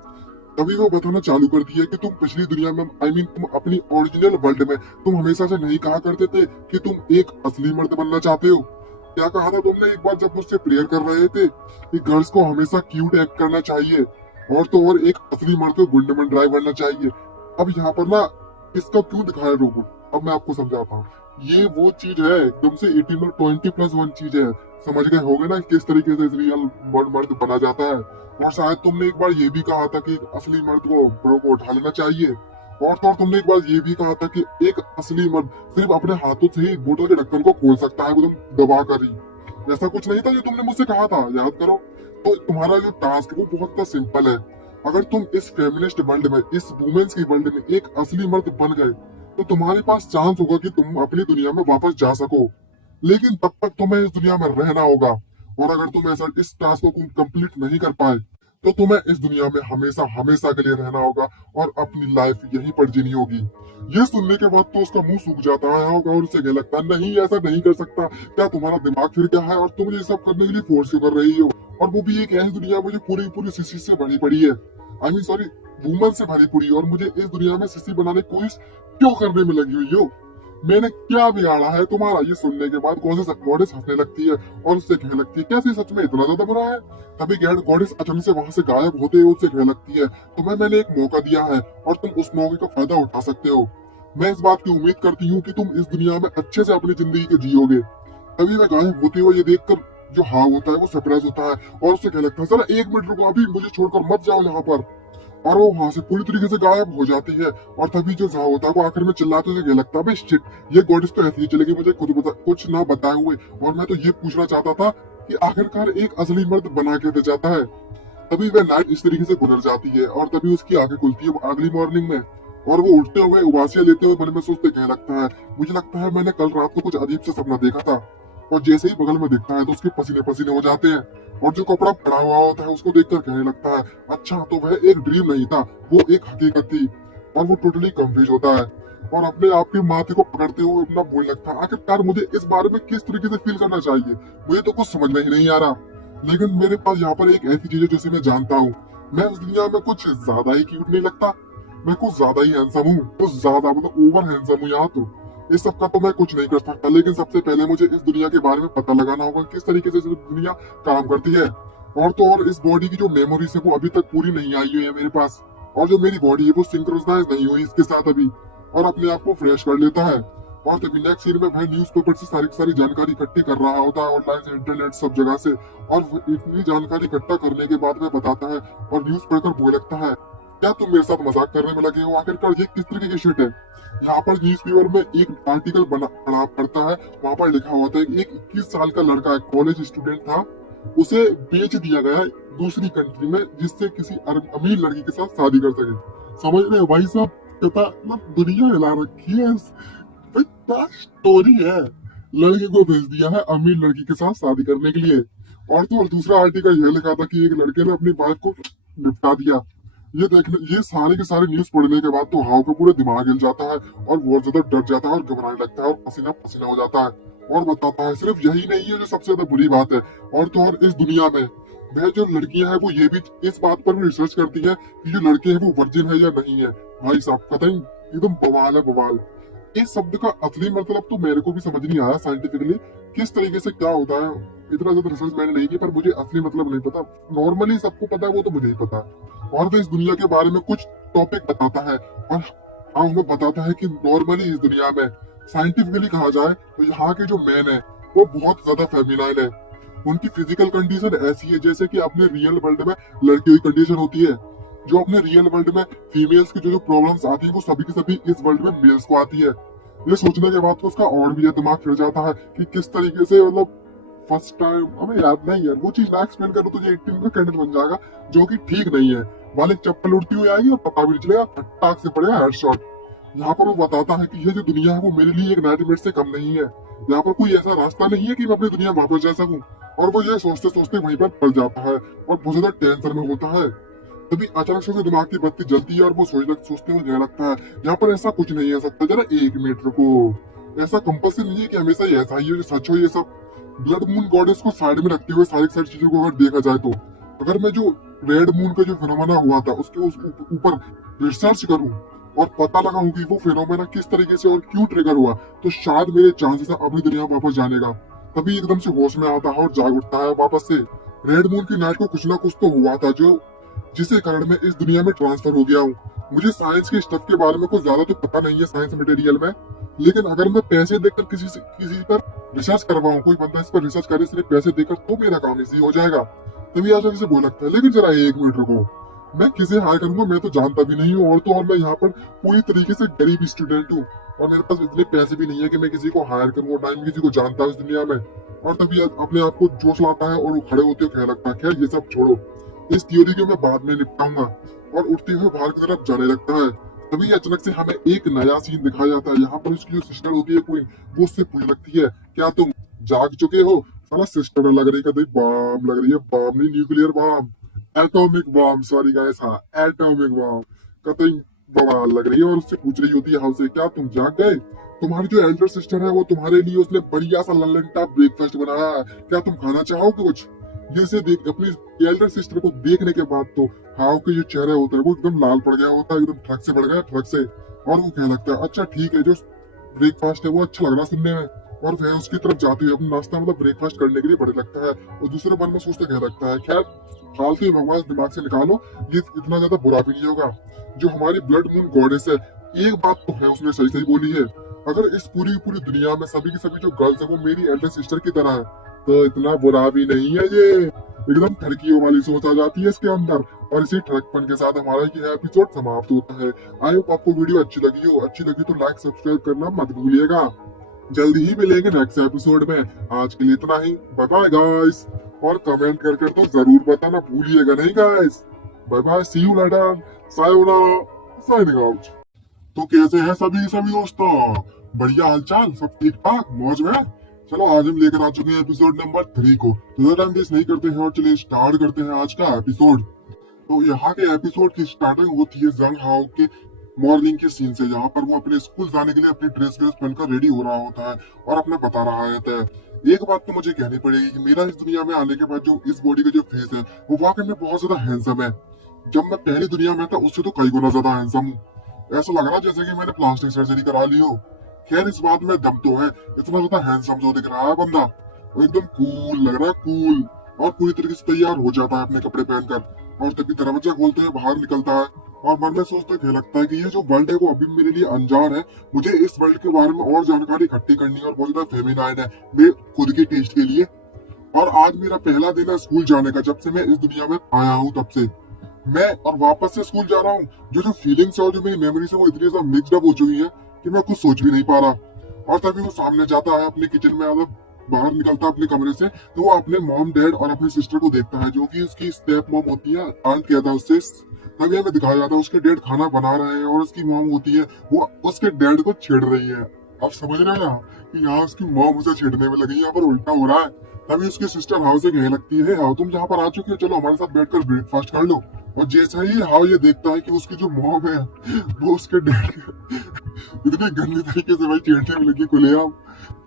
तभी वो बताना चालू कर दिया कि तुम पिछली दुनिया में, तुम अपनी ओरिजिनल वर्ल्ड में तुम हमेशा से नहीं कहा करते थे कि तुम एक असली मर्द बनना चाहते हो। क्या कहा था तुमने एक बार जब मुझसे प्रेयर कर रहे थे कि गर्ल्स को हमेशा क्यूट एक्ट करना चाहिए, और तो और एक असली मर्द को गुंडमन ड्राइव बनना चाहिए। अब यहाँ पर ना इसका क्यों दिखाया रोबोट, अब मैं आपको समझाता हूँ। ये वो चीज है एकदम से 18 और 20+1 चीज है, समझ गए होगे ना किस तरीके से रियल मर्द बना जाता है। और शायद तुमने एक बार ये भी कहा था कि असली मर्द को ब्रो को उठा लेना चाहिए, और तो और तुमने एक बार ये भी कहा था कि एक असली मर्द सिर्फ अपने हाथों से ही बोतल के ढक्कन को खोल सकता है एकदम दबा कर ही। ऐसा कुछ नहीं था जो तुमने मुझसे कहा था, याद करो। तो तुम्हारा जो टास्क है वो बहुत सिंपल है, अगर तुम इस फेमिनिस्ट वर्ल्ड में, इस वुमेन्स की वर्ल्ड में एक असली मर्द बन गए तो तुम्हारे पास चांस होगा कि तुम अपनी दुनिया में वापस जा सको। लेकिन तब तक तुम्हें इस दुनिया में रहना होगा, और अगर तुम ऐसा इस टास्क को कंप्लीट नहीं कर पाए तो तुम्हें इस दुनिया में हमेशा हमेशा के लिए रहना होगा और अपनी लाइफ यहीं पर जीनी होगी। ये सुनने के बाद तो उसका मुंह सूख जाता है होगा और उसे क्या लगता है, नहीं ऐसा नहीं कर सकता, क्या तुम्हारा दिमाग फिर क्या है और तुम ये सब करने के लिए फोर्स क्यों कर रही हो, और वो भी एक ऐसी दुनिया में जो पूरी पूरी सिसी से भरी पड़ी है, आई मीन सॉरी वुमन से भरी पड़ी, और मुझे इस दुनिया में सिसी बनाने की कोशिश क्यों करने में लगी हुई हो, मैंने क्या बिगाड़ा है तुम्हारा। ये सुनने के बाद गॉडेस हंसने लगती है और उससे कहने लगती है, कैसे सच में इतना ज्यादा बुरा है। तभी गॉडेस अचानक से वहां से गायब होते हुए उससे कहने लगती है, तुम्हें मैंने एक मौका दिया है और तुम उस मौके का फायदा उठा सकते हो। मैं इस बात की उम्मीद करती हूँ कि तुम इस दुनिया में अच्छे से अपनी जिंदगी को जियोगे। तभी वह गायब होते हुए ये देखकर जो हाँ होता है वो सरप्राइज होता है और उससे कहने लगता है, जरा एक मिनट रुको, अभी मुझे छोड़कर मत जाओ यहाँ पर। और वो वहां से पूरी तरीके से गायब हो जाती है। और तभी जो जहाँ होता है वो आखिर में चिल्लाते हुए लगता है, शिट, ये गॉडेस तो ऐसी ही चलेगी मुझे कुछ ना बताए हुए, और मैं तो ये पूछना चाहता था कि आखिरकार एक असली मर्द बना के दे जाता है। तभी वह नाइट इस तरीके से गुजर जाती है और तभी उसकी आंखें खुलती है अगली मॉर्निंग में, और वो उठते हुए उबासियां लेते हुए मन में सोचते कहने लगता है, मुझे लगता है मैंने कल रात को कुछ अजीब सा सपना देखा था। और जैसे ही बगल में दिखता है तो उसके पसीने पसीने हो जाते हैं, और जो कपड़ा पड़ा हुआ होता है उसको देखकर कहने लगता है, अच्छा तो वह एक ड्रीम नहीं था, वो एक हकीकत थी। और वो टोटली कंफ्यूज होता है और अपने आप के माथे को पकड़ते हुए अपना बोलने लगता है, आखिरकार मुझे इस बारे में किस तरीके से फील करना चाहिए, मुझे तो कुछ समझ में ही नहीं आ रहा। लेकिन मेरे पास यहाँ पर एक ऐसी चीज है जिसे मैं जानता हूँ, मैं उस दुनिया में कुछ ज्यादा ही क्यूट नहीं लगता, मैं कुछ ज्यादा ही हैंडसम हूँ, कुछ ज्यादा मतलब ओवर हैंडसम हूँ यहाँ तो। इस सब का तो मैं कुछ नहीं कर सकता, लेकिन सबसे पहले मुझे इस दुनिया के बारे में पता लगाना होगा किस तरीके से दुनिया काम करती है। और तो और इस बॉडी की जो मेमोरीज है वो अभी तक पूरी नहीं आई हुई है मेरे पास, और जो मेरी बॉडी है वो सिंक्रोनाइज नहीं हुई इसके साथ अभी, और अपने आप को फ्रेश कर लेता है। और तभी नेक्स्ट सीन में वह न्यूज़पेपर से सारी सारी जानकारी इकट्ठी कर रहा होता है, ऑनलाइन से, इंटरनेट, सब जगह से। और इतनी जानकारी इकट्ठा करने के बाद वह बताता है और न्यूज पढ़कर बोल लगता है, क्या तुम मेरे साथ मजाक करने में लगे हो, आखिरकार ये किस तरीके की शिट है। यहाँ पर न्यूज़पेपर में एक आर्टिकल पढ़ा पड़ता है, वहाँ पर लिखा हुआ था एक 21 साल का लड़का, कॉलेज स्टूडेंट था, उसे बेच दिया गया दूसरी कंट्री में जिससे किसी अमीर लड़की के साथ शादी कर सके। समझ रहे हो भाई साहब, पता मतलब दुनिया हिला रखी है, भाई क्या स्टोरी है। लड़के को भेज दिया है अमीर लड़की के साथ शादी करने के लिए। और तो और दूसरा आर्टिकल ये लिखा था कि एक लड़के ने अपनी वाइफ को निपटा दिया। ये सारे के सारे न्यूज पढ़ने के बाद तो हाव का पूरा दिमाग हिल जाता है और बहुत ज्यादा डर जाता है और घबराने लगता है और पसीना पसीना हो जाता है। और बताता है सिर्फ यही नहीं है जो सबसे ज्यादा बुरी बात है, और तो और इस दुनिया में वह जो लड़कियां हैं वो ये भी इस बात पर भी रिसर्च करती है कि जो लड़के हैं वो वर्जिन है या नहीं है। भाई साहब कतई एकदम बवाल है बवाल। इस शब्द का असली मतलब तो मेरे को भी समझ नहीं आया साइंटिफिकली किस तरीके से क्या होता है, इतना ज्यादा रिसर्च मैंने नहीं की, पर मुझे असली मतलब नहीं पता। नॉर्मली सबको पता है वो तो मुझे ही पता है। और तो इस दुनिया के बारे में कुछ टॉपिक बताता है, और हाँ हमें बताता है कि नॉर्मली इस दुनिया में साइंटिफिकली कहा जाए तो यहाँ के जो मैन है वो बहुत ज्यादा फेमिनाइन है। उनकी फिजिकल कंडीशन ऐसी है जैसे कि अपने रियल वर्ल्ड में लड़कियों की कंडीशन होती है, जो अपने रियल वर्ल्ड में फीमेल्स की जो प्रॉब्लम्स आती है वो सभी की सभी इस वर्ल्ड में मेल्स को आती है। ये सोचने के बाद तो उसका और भी दिमाग फिर जाता है कि किस तरीके से मतलब फर्स्ट टाइम, हमें याद नहीं यार वो चीज ना एक्सप्लेन करो तो ये 18 का कैंडल बन जाएगा, जो कि ठीक नहीं है। वाले चप्पल उड़ती हुई आएगी और पता भी नहीं चलेगा, फटाक से पड़ेगा हेडशॉट। यहाँ पर वो बताता है कि ये जो दुनिया है वो मेरे लिए एक नाइटमेयर से कम नहीं है, यहाँ पर कोई ऐसा रास्ता नहीं है कि मैं अपनी दुनिया वापस जा सकूं। और वो ये सोचते सोचते वहीं पर पड़ जाता है और बहुत ज्यादा टेंशन में होता है। तभी अचानक से दिमाग की बत्ती जलती है और वो सोचते हुए कहने लगता है, यहाँ पर ऐसा कुछ नहीं है सकता, जरा एक मिनट रुको, ऐसा कंपल्सरी नहीं है कि हमेशा ही ऐसा ही हो जो सच हो ये सब। ब्लड मून गॉडेस को साइड में रखते हुए सारी सारी चीजों को अगर देखा जाए तो अगर मैं जो रेड मून का जो फिनोमेना हुआ था उसके ऊपर रिसर्च करूं और पता लगाऊं कि वो फिनोमेना किस तरीके से और क्यों ट्रिगर हुआ, तो शायद मेरे चांसेस है अपनी दुनिया वापस जाने का। तभी एकदम से होश में आता है और जाग उठता है वापस से। रेड मून की नाइट को कुछ ना कुछ तो हुआ था जो जिसके कारण मैं इस दुनिया में ट्रांसफर हो गया हूँ। मुझे साइंस के स्टफ के बारे में कुछ ज्यादा तो पता नहीं है साइंस मटेरियल में, लेकिन अगर मैं पैसे देकर किसी पर रिसर्च करवाऊं, कोई बंदा इस पर रिसर्च करे सिर्फ पैसे देकर, तो मेरा काम इजी हो जाएगा। तभी आशा से बोल लगता है, लेकिन जरा एक मिनट रुको, मैं किसे हायर करूंगा मैं तो जानता भी नहीं हूँ, और तो और मैं यहाँ पर पूरी तरीके से गरीब स्टूडेंट हूँ और मेरे पास इतने पैसे भी नहीं है कि मैं किसी को हायर करूँ और टाइम किसी को जानता हूँ इस दुनिया में। और तभी अपने आप को जोश लाता है और वो खड़े होते हुए कहने लगता है, खैर ये सब छोड़ो, इस थ्योरी को मैं बाद में निपटाऊंगा और उठते हुए बाहर की तरफ जाने लगता है। तभी अचानक से हमें एक नया सीन दिखाया जाता है। यहाँ पर उसकी जो सिस्टर होती है क्वीन, वो उससे पूछने लगती है, क्या तुम जाग चुके हो? साला सिस्टर लग रही, कहते बम लग रही है, बम नहीं, nuclear bomb, atomic bomb, sorry guys, हाँ एटॉमिक बम, कहते बवाल लग रही है। और उससे पूछ रही होती है हाउ से, क्या तुम जाग गए? तुम्हारी जो एल्डर सिस्टर है वो तुम्हारे लिए उसने बढ़िया सा लल्लन ब्रेकफास्ट बनाया है, क्या तुम खाना चाहोगे कुछ? जैसे देख अपनी एल्डर सिस्टर को देखने के बाद तो हाउ के जो चेहरा होता है वो एकदम लाल पड़ गया होता है, एकदम ठग से बढ़ गया, ठग से। और वो कहने लगता है, अच्छा ठीक है, जो ब्रेकफास्ट है वो अच्छा लग रहा सुनने में। और वह उसकी तरफ जाते हुए अपना नाश्ता मतलब ब्रेकफास्ट करने के लिए बढ़ने लगता है। और दूसरे मन में सोचते कह लगता है, खैर फालतू ही भगवान दिमाग से निकालो, ये इतना ज्यादा बुरा भी नहीं होगा। जो हमारी ब्लड मून गॉडेस है, एक बात तो है उसने सही सही बोली है, अगर इस पूरी पूरी दुनिया में सभी की सभी जो गर्ल्स है वो मेरी एल्डर सिस्टर की तरह है तो इतना बुरा भी नहीं है ये। एकदम ठरकियों वाली सोच आ जाती है इसके अंदर। और इसी ठरकपन के साथ हमारा ये एपिसोड समाप्त होता है। आई होप आपको वीडियो अच्छी लगी हो, अच्छी लगी तो लाइक सब्सक्राइब करना मत भूलिएगा। जल्दी ही मिलेंगे नेक्स्ट एपिसोड में। आज के लिए इतना ही, बाय बाय गाइस। और कमेंट करके तो जरूर बताना भूलिएगा नहीं guys. Bye bye, see you later, sayonara, signing out. तो कैसे हैं सभी सभी दोस्तों? बढ़िया हालचाल, सब ठीक ठाक, मौज में? चलो आज हम लेकर आ चुके हैं एपिसोड नंबर 3 को। तो ज्यादा टाइम वेस्ट नहीं करते हैं और चलिए स्टार्ट करते हैं आज का एपिसोड। तो यहाँ के एपिसोड की स्टार्टिंग होती है जंग हाओ के मॉर्निंग के सीन से, जहाँ पर वो अपने स्कूल जाने के लिए अपनी ड्रेस पहनकर रेडी हो रहा होता है और अपना बता रहा होता है। एक बात तो मुझे कहनी पड़ेगी कि मेरा इस दुनिया में आने के बाद जो इस बॉडी का जो फेस है वो वाकई में बहुत ज्यादा हैंडसम है। जब मैं पहली दुनिया में था उससे तो कई गुना ज्यादा हैंडसम हूँ। ऐसा लग रहा जैसे कि मैंने प्लास्टिक सर्जरी करा ली हो। खैर इस बात में दम तो है, इतना ज्यादा हैंडसम जो दिख रहा है बंदा, वो एकदम कूल लग रहा है, कूल। और पूरी तरीके से तैयार हो जाता है अपने कपड़े पहनकर और तभी दरवाजा खोलते हुए बाहर निकलता है। और मन में सोचते थे लगता है कि ये जो वर्ल्ड है वो अभी मेरे लिए अनजान है, मुझे इस वर्ल्ड के बारे में और जानकारी इकट्ठी करनी है और बहुत ज्यादा फेमिनाइन है मैं खुद के टेस्ट के लिए। और आज मेरा पहला दिन है स्कूल जाने का, जब से मैं इस दुनिया में आया हूँ तब से मैं और वापस से स्कूल जा रहा हूँ। जो जो फीलिंग्स है और जो मेरी मेमोरीज है वो इतनी ज्यादा मिक्सड अप हो चुकी है कि मैं कुछ सोच भी नहीं पा रहा। और तभी वो सामने जाता है अपने किचन में, मतलब बाहर निकलता है अपने कमरे से, तो वो अपने मॉम डैड और अपनी सिस्टर को देखता है जो कि उसकी स्टेप मॉम होती है, आंट कहता है उससे। तभी हमें दिखाया जाता है उसके डैड खाना बना रहे हैं और उसकी मॉम होती है वो उसके डैड को छेड़ रही है। आप समझ रहे हैं यहाँ कि यहाँ उसकी मॉम उसे छेड़ने में लगी, यहाँ पर उल्टा हो रहा है। तभी उसकी सिस्टर हाउ से कहने लगती है, हाउ तुम जहाँ पर आ चुके हो चलो हमारे साथ बैठकर ब्रेकफास्ट कर लो। और जैसा ही हाउ ये देखता है कि उसकी जो मॉम है वो उसके डैड इतनी गंदी तरीके से भाई छेड़ने में लगी खुलेआम,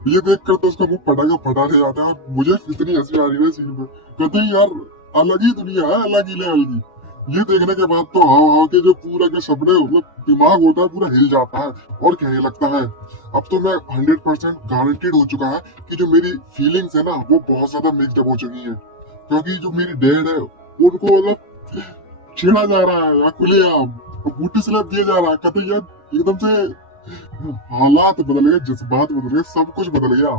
ये देखकर तो उसका मुंह फटाने जाता है। और मुझे इतनी हंसी आ रही है सीन में, कहते हैं यार अलग ही दुनिया है, अलग ही लेवल की। ये देखने के बाद तो हाँ हाँ के जो पूरा के सपने मतलब दिमाग होता है पूरा हिल जाता है और कहने लगता है अब तो मैं 100% गारंटेड हो चुका है कि जो मेरी फीलिंग्स है ना वो बहुत ज्यादा मिक्सड अप हो चुकी है। क्योंकि जो मेरी डैड है उनको मतलब छेड़ा जा रहा है या खुलेआम बूटी स्लैप दिया जा रहा है, कहते यार एकदम से हालात बदल गए, जज्बात बदल गए, सब कुछ बदल गया।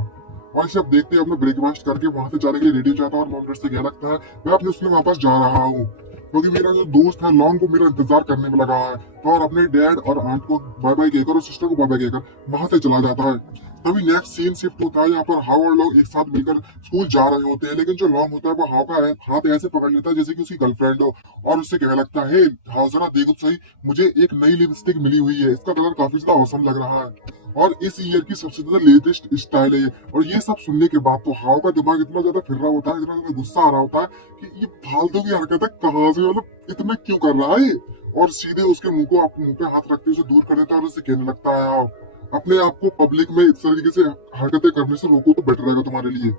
और सब देखते हैं अपने ब्रेकफास्ट करके वहां से जाने के लिए रेडी हो जाता है और मॉम से कहने लगता है मैं अपने उसमें वापस जा रहा हूँ क्योंकि मेरा जो दोस्त है लॉन्ग को मेरा इंतजार करने में लगा है। और अपने डैड और आंट को बाय बाय कहकर और सिस्टर को बाय बाय कहकर वहां से चला जाता है। तभी नेक्स्ट सीन शिफ्ट होता है, यहाँ पर हाउ और लॉन्ग एक साथ मिलकर स्कूल जा रहे होते हैं, लेकिन जो लॉन्ग होता है वो हाउ का हाथ ऐसे पकड़ लेता है जैसे कि उसकी गर्लफ्रेंड हो और उससे कहने लगता है हाउ जरा देखो सही, मुझे एक नई लिपस्टिक मिली हुई है, इसका कलर काफी ज्यादा औसम लग रहा है और इस ईयर की सबसे ज्यादा लेटेस्ट स्टाइल है। और ये सब सुनने के बाद तो हाउ का दिमाग इतना ज्यादा फिर रहा होता है, इतना ज्यादा गुस्सा आ रहा होता है कि ये फालतू की हरकत है कहाँ से, मतलब इतना क्यों कर रहा है। और सीधे उसके मुंह को मुंह पे हाथ रखते उसे दूर कर देता है और उसे कहने लगता है आओ अपने आप को पब्लिक में इस तरीके से हरकतें करने से रोको तो बेटर रहेगा तुम्हारे लिए।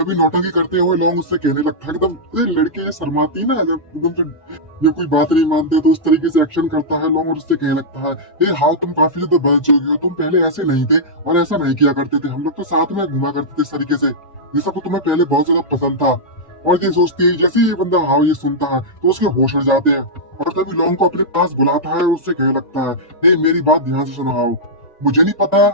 तभी नौटंकी करते हुए लॉन्ग उससे कहने लगता है एकदम लड़के ये शर्माती ना जब एकदम से ये कोई बात नहीं मानते तो उस तरीके से एक्शन करता है लॉन्ग और उससे कहने लगता है ए हाउ तुम काफी ज्यादा बदल चुके हो, तुम पहले ऐसे नहीं थे और ऐसा नहीं किया करते थे, हम लोग तो साथ में घुमा करते थे इस तरीके से, ये सब तो तुम्हें पहले बहुत ज्यादा पसंद था। और ये सोचती है जैसे ये बंदा हाउ ये सुनता है तो उसके होश उड़ जाते हैं और तभी लॉन्ग को अपने पास बुलाता है और उससे कहने लगता है नहीं मेरी बात ध्यान से सुनो हाउ, मुझे नहीं पता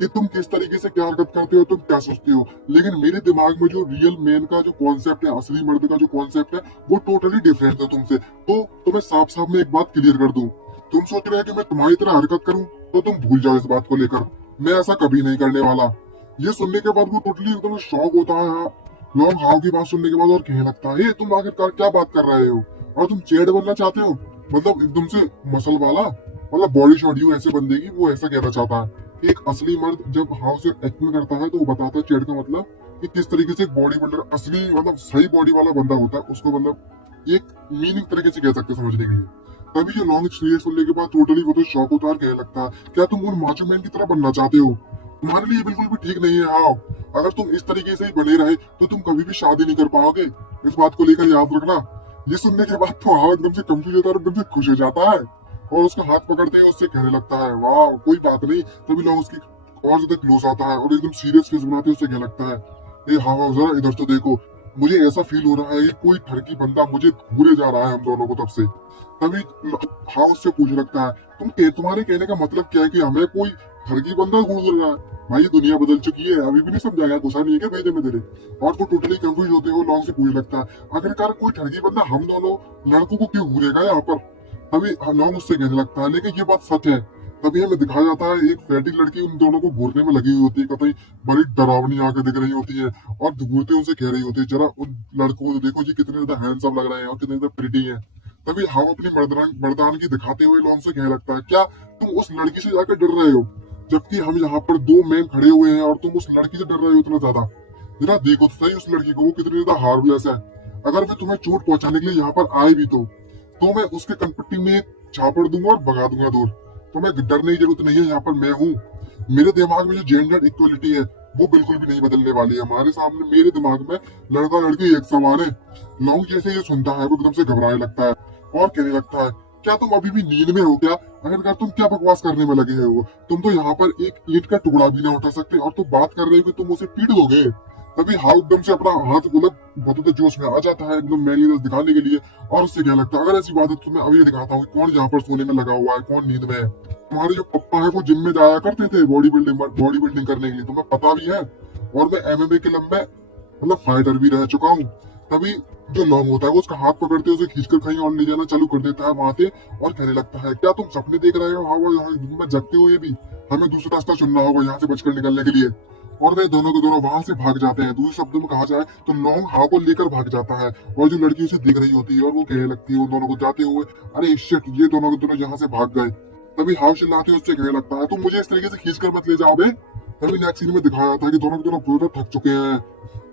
कि तुम किस तरीके से क्या हरकत करते हो, तुम क्या सोचते हो, लेकिन मेरे दिमाग में जो रियल मैन का जो कॉन्सेप्ट है, असली मर्द का जो कॉन्सेप्ट है वो टोटली डिफरेंट है तुमसे। तो तुम्हें साफ साफ मैं एक बात क्लियर कर दूं, तुम सोच रहे हो कि मैं तुम्हारी तरह हरकत करूं तो तुम भूल जाओ इस बात को लेकर, मैं ऐसा कभी नहीं करने वाला। ये सुनने के बाद वो टोटली एकदम शॉक होता है लोग हाव की बात सुनने के बाद और कहने लगता है, ये तुम आखिरकार क्या बात कर रहे हो, और तुम चेड बनना चाहते हो, मतलब एकदम से मसल वाला, मतलब बॉडी शॉडी हो ऐसे बंदे की, वो ऐसा कहना चाहता है कि एक असली मर्द जब हाव से एक्टिंग करता है तो वो बताता है चेड का मतलब कि किस तरीके से एक बॉडी बिल्डर असली मतलब सही बॉडी वाला बंदा होता है, उसको मतलब एक मीनिंग तरीके से कह सकते हैं समझने के लिए। तभी जो लॉन्ग एक्सपीरियंस सुनने के बाद टोटली वो तो शॉक होता है और कहने लगता है, क्या तुम उन माचो मैन की तरह बनना चाहते हो, तुम्हारे लिए बिल्कुल भी ठीक नहीं है हाव, अगर तुम इस तरीके से ही बने रहे तो तुम कभी भी शादी नहीं कर पाओगे, इस बात को लेकर याद रखना। ये सुनने के बाद तो हाव एकदम से कंफ्यूज होता है और एकदम से खुश हो जाता है और उसका हाथ पकड़ते ही उससे कहने लगता है, वाह कोई बात नहीं। तभी लोग उसकी और ज्यादा क्लोज आता है और एकदम सीरियस फेस बनाते उससे कहने लगता है, ये हाव जरा इधर तो देखो, मुझे ऐसा फील हो रहा है कि कोई ठरकी बंदा मुझे घूरे जा रहा है हम दोनों को तब से। तभी हाव उससे पूछने लगता है, तुम्हारे कहने का मतलब क्या है कि हमें कोई ठरकी बंदा घूर रहा है, भाई ये दुनिया बदल चुकी है, अभी भी नहीं समझा गया, गुस्सा नहीं है क्या भेजे में तेरे। और वो टोटली कंफ्यूज होते हुए लॉन्ग से पूछने लगता है, आखिरकार कोई ठगी बंदा हम दोनों लड़कों को क्यों घूरेगा यहाँ पर। तभी लॉन्ग उससे कहने लगता है, लेकिन ये बात सच है। तभी हमें दिखाया जाता है एक फैटी लड़की उन दोनों को घूरने में लगी हुई होती है, कतई बड़ी डरावनी आंखें दिख रही होती है और घूरते उनसे कह रही होती है, जरा उन लड़कों को देखो जी कितने ज्यादा हैंडसम लग रहे हैं और कितने ज्यादा प्रिटी हैं। तभी हम अपनी मर्दानगी दिखाते हुए लॉन्ग से कहने लगता है, क्या तुम उस लड़की से जाकर डर रहे हो, जबकि हम यहाँ पर दो मैन खड़े हुए हैं और तुम उस लड़की से डर रहे हो इतना ज्यादा। जरा देखो तो सही उस लड़की को, वो कितनी ज्यादा हार्मलेस है, अगर वे तुम्हें चोट पहुंचाने के लिए यहाँ पर आए भी तो मैं उसके कनपट्टी में एक छापड़ दूंगा और भगा दूंगा दूर। तुम्हें डरने की जरूरत नहीं है, यहाँ पर मैं हूँ। मेरे दिमाग में जो जेंडर इक्वलिटी है वो बिल्कुल भी नहीं बदलने वाली है, हमारे सामने मेरे दिमाग में लड़का लड़की एक समान है। लॉन्ग जैसे ये सुनता है वो एकदम से घबराने लगता है और कहने लगता है, क्या तुम अभी भी नींद में हो क्या, आखिरकार तुम क्या बकवास करने में लगे हो, तुम तो यहाँ पर एक ईंट का टुकड़ा भी नहीं उठा सकते और तुम बात कर रहे हो कि तुम उसे पीट दोगे। तभी हाउ एकदम से अपना हाथ मतलब बहुत ज्यादा जोश में आ जाता है एकदम मैलीनेस दिखाने के लिए और उससे क्या लगता है, अगर ऐसी बात है तो मैं अभी दिखाता हूँ कौन यहाँ पर सोने में लगा हुआ है, कौन नींद में है। तुम्हारे जो पप्पा है वो जिम में जाया करते थे बॉडी बिल्डिंग करने के लिए, तुम्हें पता भी है, और मैं एमएमए के लंबे मतलब फाइटर भी रह चुका हूँ। तभी जो लॉन्ग होता है वो उसका हाथ पकड़ते उसे खींचकर कहीं और ले जाना चालू कर देता है वहां से और कहने लगता है, क्या तुम सपने देख रहे हो, हाँ वो यहाँ में जगते हो, ये भी हमें दूसरा रास्ता चुनना होगा यहाँ से बचकर निकलने के लिए। और वे दोनों के दोनों वहां से भाग जाते हैं। दूसरे शब्दों में कहा जाए तो लॉन्ग हाव को लेकर भाग जाता है और जो लड़की उसे दिख रही होती है और वो कहने लगती है उन दोनों को जाते हुए, अरे शिट ये दोनों के दोनों यहाँ से भाग गए। तभी हाव चिल्लाते उससे कहने लगता है, तुम मुझे इस तरीके से खींच कर मत ले जाओ बे। तभी नेक्स्ट सीन में दिखाया था कि दोनों के दोनों पूरा थक चुके हैं,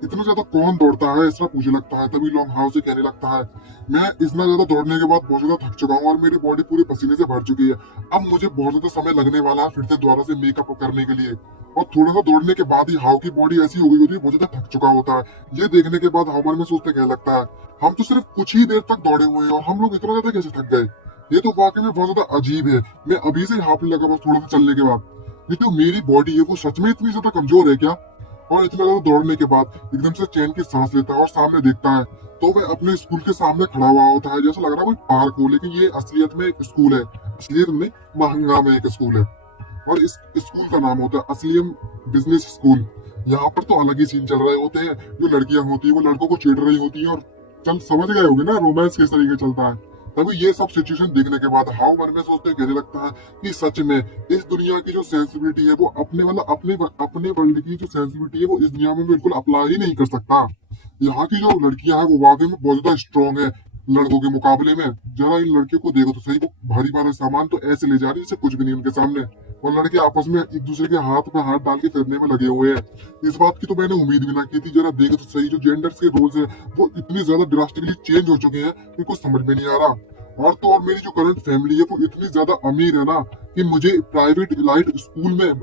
इतना ज्यादा कौन दौड़ता है ऐसा पूछने लगता है। तभी लॉन्ग हाव से कहने लगता है, मैं इतना ज्यादा दौड़ने के बाद बहुत ज्यादा थक चुका हूँ और मेरी बॉडी पूरे पसीने से भर चुकी है, अब मुझे बहुत ज्यादा समय लगने वाला है फिर से दोबारा से मेकअप करने के लिए। और थोड़ा सा दौड़ने के बाद ही हाव की बॉडी ऐसी हो गई होती है, बहुत ज्यादा थक चुका होता है। ये देखने के बाद हाव मन में सोचते कहने लगता है, हम तो सिर्फ कुछ ही देर तक दौड़े हुए हैं और हम लोग इतना ज्यादा कैसे थक गए, ये तो वाकई में बहुत ज्यादा अजीब है। मैं अभी से हाफ लगा बस थोड़ा सा चलने के बाद, ये तो मेरी बॉडी है वो सच में इतनी ज्यादा कमजोर है क्या। और इतना ज्यादा दौड़ने के बाद एकदम से चैन की सांस लेता है और सामने देखता है तो वह अपने स्कूल के सामने खड़ा हुआ होता है, जैसा लग रहा है कोई पार्क हो, लेकिन ये असलियत में एक स्कूल है, असलियत में महंगा में एक स्कूल है और इस स्कूल का नाम होता है असलियम बिजनेस स्कूल। यहाँ पर तो अलग ही सीन चल रहे होते हैं, जो लड़कियां होती है वो लड़कों को छेड़ रही होती है और चल समझ गए होंगे ना रोमांस किस तरीके चलता है। तभी ये सब सिचुएशन देखने के बाद हाउ मन में सोचते कहने लगता है कि सच में इस दुनिया की जो सेंसिबिलिटी है वो अपने मतलब अपने वर्ल्ड की जो सेंसिबिलिटी है वो इस दुनिया में बिल्कुल अप्लाई ही नहीं कर सकता। यहाँ की जो लड़कियां हैं वो वाकई में बहुत ज्यादा स्ट्रॉन्ग है लड़कों के मुकाबले में। जरा इन लड़कियों को देखो तो सही, वो भारी भारी सामान तो ऐसे ले जा रही है जैसे कुछ भी नहीं उनके सामने, और लड़के आपस में एक दूसरे के हाथ में हाथ डाल के फिरने में लगे हुए हैं। इस बात की तो मैंने उम्मीद भी ना की थी। जरा देखो तो सही, जो जेंडर्स के रोल्स हैं वो इतनी ज्यादा ड्रास्टिकली चेंज हो चुके हैं कि कुछ समझ में नहीं आ रहा। और तो और मेरी जो करंट फैमिली है वो इतनी ज्यादा अमीर है ना कि मुझे प्राइवेट इलाइट स्कूल में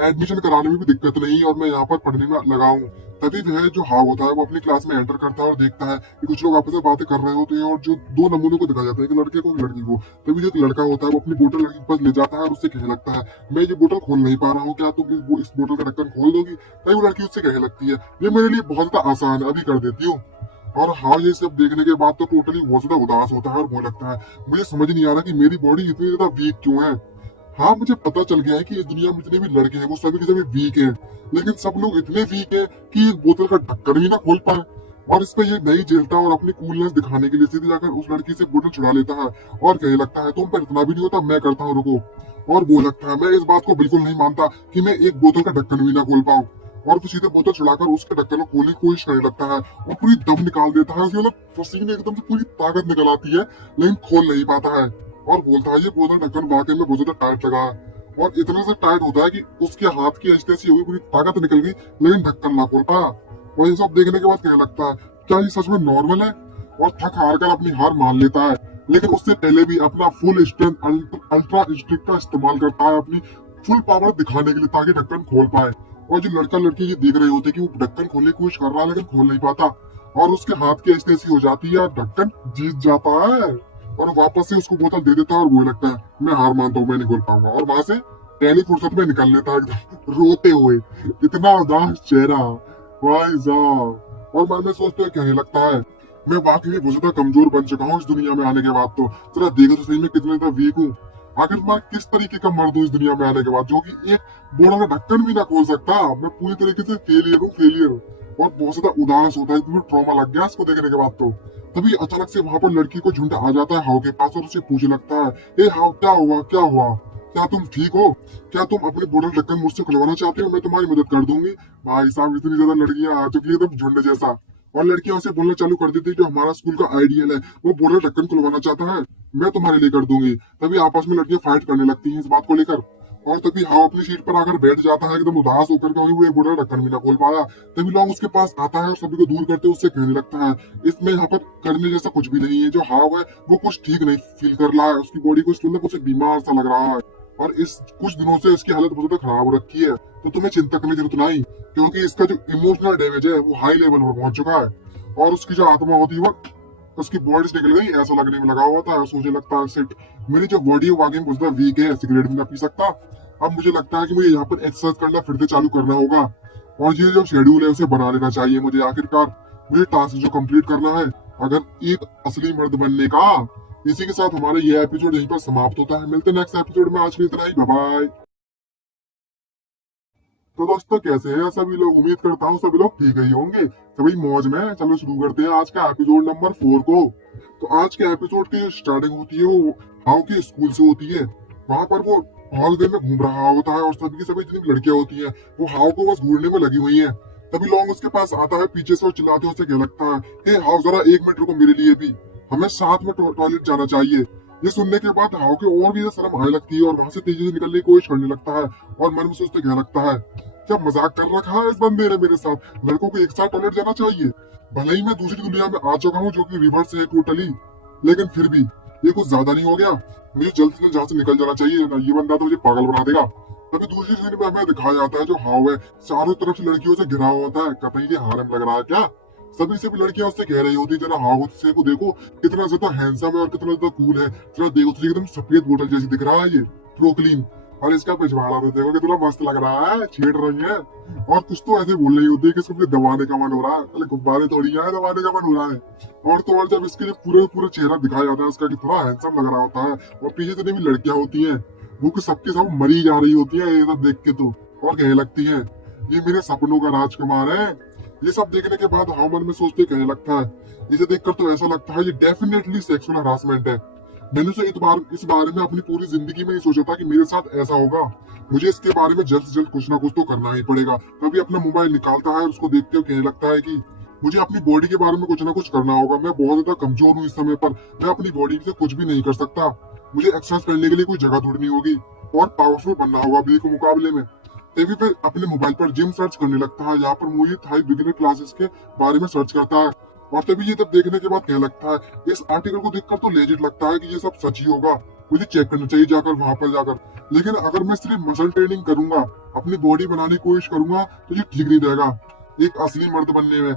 एडमिशन कराने में भी दिक्कत नहीं और मैं यहाँ पर पढ़ने में लगा हूँ। तभी वह जो हाव होता है वो अपनी क्लास में एंटर करता है और देखता है कि कुछ लोग आपस में बातें कर रहे होते हैं और जो दो नमूनों को दिखाया जाता है, एक लड़के को लड़की को। तभी जो एक लड़का होता है वो अपनी बोतल लड़की के पास ले जाता है और उससे कहने लगता है, मैं ये बोतल खोल नहीं पा रहा हूँ, क्या तुम इस बोतल का ढक्कन खोल दोगी। तभी वो लड़की उससे कहने लगती है, ये मेरे लिए बहुत ज्यादा आसान है, अभी कर देती हूँ। और हाँ ये सब देखने के बाद तो टोटली बहुत ज्यादा उदास होता है और वो लगता है मुझे समझ नहीं आ रहा कि मेरी बॉडी इतनी ज्यादा वीक क्यों है। हाँ मुझे पता चल गया है कि इस दुनिया में जितने भी लड़के हैं वो सभी के सभी वीक हैं, लेकिन सब लोग इतने वीक हैं कि इस बोतल का ढक्कन भी ना खोल पाए। और इस पे ये नहीं झेलता और अपनी कूलनेस दिखाने के लिए सीधे जाकर उस लड़की से बोतल छुड़ा लेता है और कहने लगता है, तुम पर इतना भी नहीं होता, मैं करता हूँ रुको। और वो लगता है मैं इस बात को बिल्कुल नहीं मानता कि मैं एक बोतल का ढक्कन भी ना खोल पाऊँ। और वो सीधे बोतल चढ़ाकर उसके ढक्कन को खोलने की कोशिश करने लगता है और पूरी दम निकाल देता है। उसके मतलब पसीने एकदम से पूरी ताकत निकल आती है, लेकिन खोल नहीं पाता है और बोलता है ये बोतल ढक्कन वाकई में बहुत ज्यादा टाइट लगा है। और इतना से टाइट होता है कि उसके हाथ की ऐसी हो गई, पूरी ताकत निकल गई, लेकिन ढक्कन ना खोल पाया। और ये सब देखने के बाद कहने लगता है क्या ये सच में नॉर्मल है, और थक हार कर अपनी हार मान लेता है। लेकिन उससे पहले भी अपना फुल स्ट्रेंथ अल्ट्रा इंस्टिंक्ट का इस्तेमाल करता है अपनी फुल पावर दिखाने के लिए, ताकि ढक्कन खोल पाए। और जो लड़का लड़की ये देख रहे होते कि वो ढक्कन खोलने की कोशिश कर रहा है लेकिन खोल नहीं पाता, और उसके हाथ की ऐसी हो जाती है, ढक्कन जीत जाता है और वापस से उसको बोतल दे देता है और वो लगता है मैं हार मानता हूँ, मैं नहीं खोल पाऊंगा, और वहां से पहली फुर्सत में निकल लेता है एकदम रोते हुए, इतना उदास चेहरा भाई साहब। और मन में सोचते हुए कहने लगता है मैं वाकई में बहुत ज्यादा कमजोर बन चुका हूँ इस दुनिया में आने के बाद। तो जरा देखो तो सही में कितना ज्यादा वीक हूँ। आखिर मैं किस तरीके का मर्द हूँ इस दुनिया में आने के बाद, जो कि एक बोरा का ढक्कन भी ना खोल सकता। मैं पूरी तरीके से फेलियर हूँ, फेलियर। और बहुत ज्यादा उदास होता है, तुम्हें ट्रॉमा लग गया इसको देखने के बाद। तो तभी अचानक से वहां पर लड़की को झुंड आ जाता है हाउ के पास और उसे पूछने लगता है ए हाउ क्या हुआ, क्या हुआ, क्या तुम ठीक हो, क्या तुम अपने बोतल ढक्कन मुझसे खुलवाना चाहते हो, मैं तुम्हारी मदद कर दूंगी। भाई साहब इतनी ज्यादा लड़कियां आ चुकी है एकदम झुंड जैसा, और लड़कियां उसे बोलना चालू कर देती है जो हमारा स्कूल का आइडियल है, वो बोतल ढक्कन खुलवाना चाहता है, मैं तुम्हारे लिए कर दूंगी। तभी आपस में लड़कियां फाइट करने लगती हैं इस बात को लेकर। और तभी हाउ अपनी सीट पर आकर बैठ जाता है एकदम उदास होकर, क्योंकि वो एक बोतल ढक्कन भी ना खोल पाया। तभी लोग उसके पास आता है और सभी को दूर करते उससे कहने लगता है इसमें यहाँ पर करने जैसा कुछ भी नहीं है, जो हाव है वो कुछ ठीक नहीं फील कर रहा है, उसकी बॉडी को मतलब उसे बीमार सा लग रहा है, और इस कुछ दिनों से इसकी हालत बहुत ज्यादा खराब हो रखी है। तो तुम्हें चिंता करने की जरूरत नहीं, क्योंकि इसका जो इमोशनल डैमेज है वो हाई लेवल पर पहुंच चुका है, और उसकी जो आत्मा होती है वो उसकी बॉडी से निकल गई, ऐसा लगने में लगा हुआ था। सोचने लगता है सेट मेरी जो बॉडी है वाकई में बहुत ज्यादा वीक है, सिगरेट भी ना पी सकता। अब मुझे लगता है कि मुझे यहाँ पर एक्सरसाइज करना फिर से चालू करना होगा, और ये जो शेड्यूल है उसे बना लेना चाहिए मुझे। आखिरकार मुझे टास्क जो कंप्लीट करना है अगर एक असली मर्द बनने का। इसी के साथ हमारा ये एपिसोड यहीं पर समाप्त होता है। मिलते हैं नेक्स्ट एपिसोड में, आज के लिए इतना ही, बाय बाय। तो दोस्तों कैसे हैं सभी लोग, उम्मीद करता हूँ सभी लोग ठीक ही होंगे, सभी मौज में। चलो शुरू करते हैं आज का एपिसोड नंबर 4 को। तो आज के एपिसोड की जो स्टार्टिंग होती है वो हाउ के स्कूल से होती है। वहां पर वो हॉलवे में घूम रहा होता है और सभी की सभी जितनी लड़कियां होती हैं वो हाउ को बस घूरने में लगी हुई हैं। तभी लोग उसके पास आता है पीछे से और चिल्लाते उसे क्या लगता है हे हाउ जरा 1 मिनट रुको मेरे लिए भी, हमें साथ में टॉयलेट जाना चाहिए। ये सुनने के बाद हाउ के और भी शर्म आने लगती है और वहां से तेजी से निकलने की कोशिश करने लगता है, और मन में सोचते क्या लगता है क्या मजाक कर रखा है इस बंदे ने मेरे साथ, लड़कों को एक साथ टॉयलेट जाना चाहिए। भले ही मैं दूसरी दुनिया में आ चुका हूँ जो कि रिवर्स है टोटली, लेकिन फिर भी ये कुछ ज्यादा नहीं हो गया, मुझे जल्द से जल्द यहाँ से निकल जाना चाहिए ना, ये बंदा तो मुझे पागल बना देगा। तभी दूसरी सीन में हमें दिखाया जाता है जो हाव है चारों तरफ से लड़कियों से घिरा हुआ होता है, कतई ये हारम लग रहा है क्या। सभी से भी लड़कियां उससे कह रही होती है जरा हाव से को देखो कितना ज्यादा हैंडसम है और कितना ज्यादा कूल है, जरा देखो तो एकदम सफेद बोतल जैसी दिख रहा है ये प्रोक्लीन, और इसका पिछवाड़ा तो देखो कितना मस्त लग रहा है, छेड़ रही है। और कुछ तो ऐसे बोल रही होती है कि इसको मुझे दबाने का मन हो रहा है, अरे गुब्बारे थोड़ी है दबाने का मन हो रहा है। और तो और जब इसके लिए पूरा पूरा चेहरा दिखाया जाता है उसका कितना हैंडसम लग रहा होता है, और पीछे जितनी भी लड़कियां होती हैं वो कुछ सबके सब मरी जा रही होती है ये सब देख के, तो और कहने लगती है ये मेरे सपनों का राजकुमार है। ये सब देखने के बाद हाँ मन में सोचते कहने लगता है इसे देखकर तो ऐसा लगता है ये डेफिनेटली सेक्सुअल हरासमेंट है। मैंने तो इस बारे में अपनी पूरी जिंदगी में नहीं सोचा था कि मेरे साथ ऐसा होगा, मुझे इसके बारे में जल्द से जल्द कुछ ना कुछ तो करना ही पड़ेगा। तभी अपना मोबाइल निकालता है और उसको देखते हुए कहने लगता है कि मुझे अपनी बॉडी के बारे में कुछ ना कुछ करना होगा, मैं बहुत ज्यादा कमजोर हूँ इस समय पर, मैं अपनी बॉडी से कुछ भी नहीं कर सकता, मुझे एक्सरसाइज करने के लिए कोई जगह ढूंढनी होगी और पावरफुल बनना होगा अभी के मुकाबले में। तभी फिर अपने मोबाइल पर जिम सर्च करने लगता है, यहाँ पर मुझे थाई बिगिनर क्लासेस के बारे में सर्च करता है। और तभी ये तब देखने के बाद क्या लगता है इस आर्टिकल को देखकर तो लेजिट लगता है कि ये सब सच ही होगा, मुझे चेक करना चाहिए जाकर वहां पर जाकर। लेकिन अगर मैं सिर्फ मसल ट्रेनिंग करूंगा, अपनी बॉडी बनाने की कोशिश करूंगा तो ये ठीक नहीं रहेगा एक असली मर्द बनने में,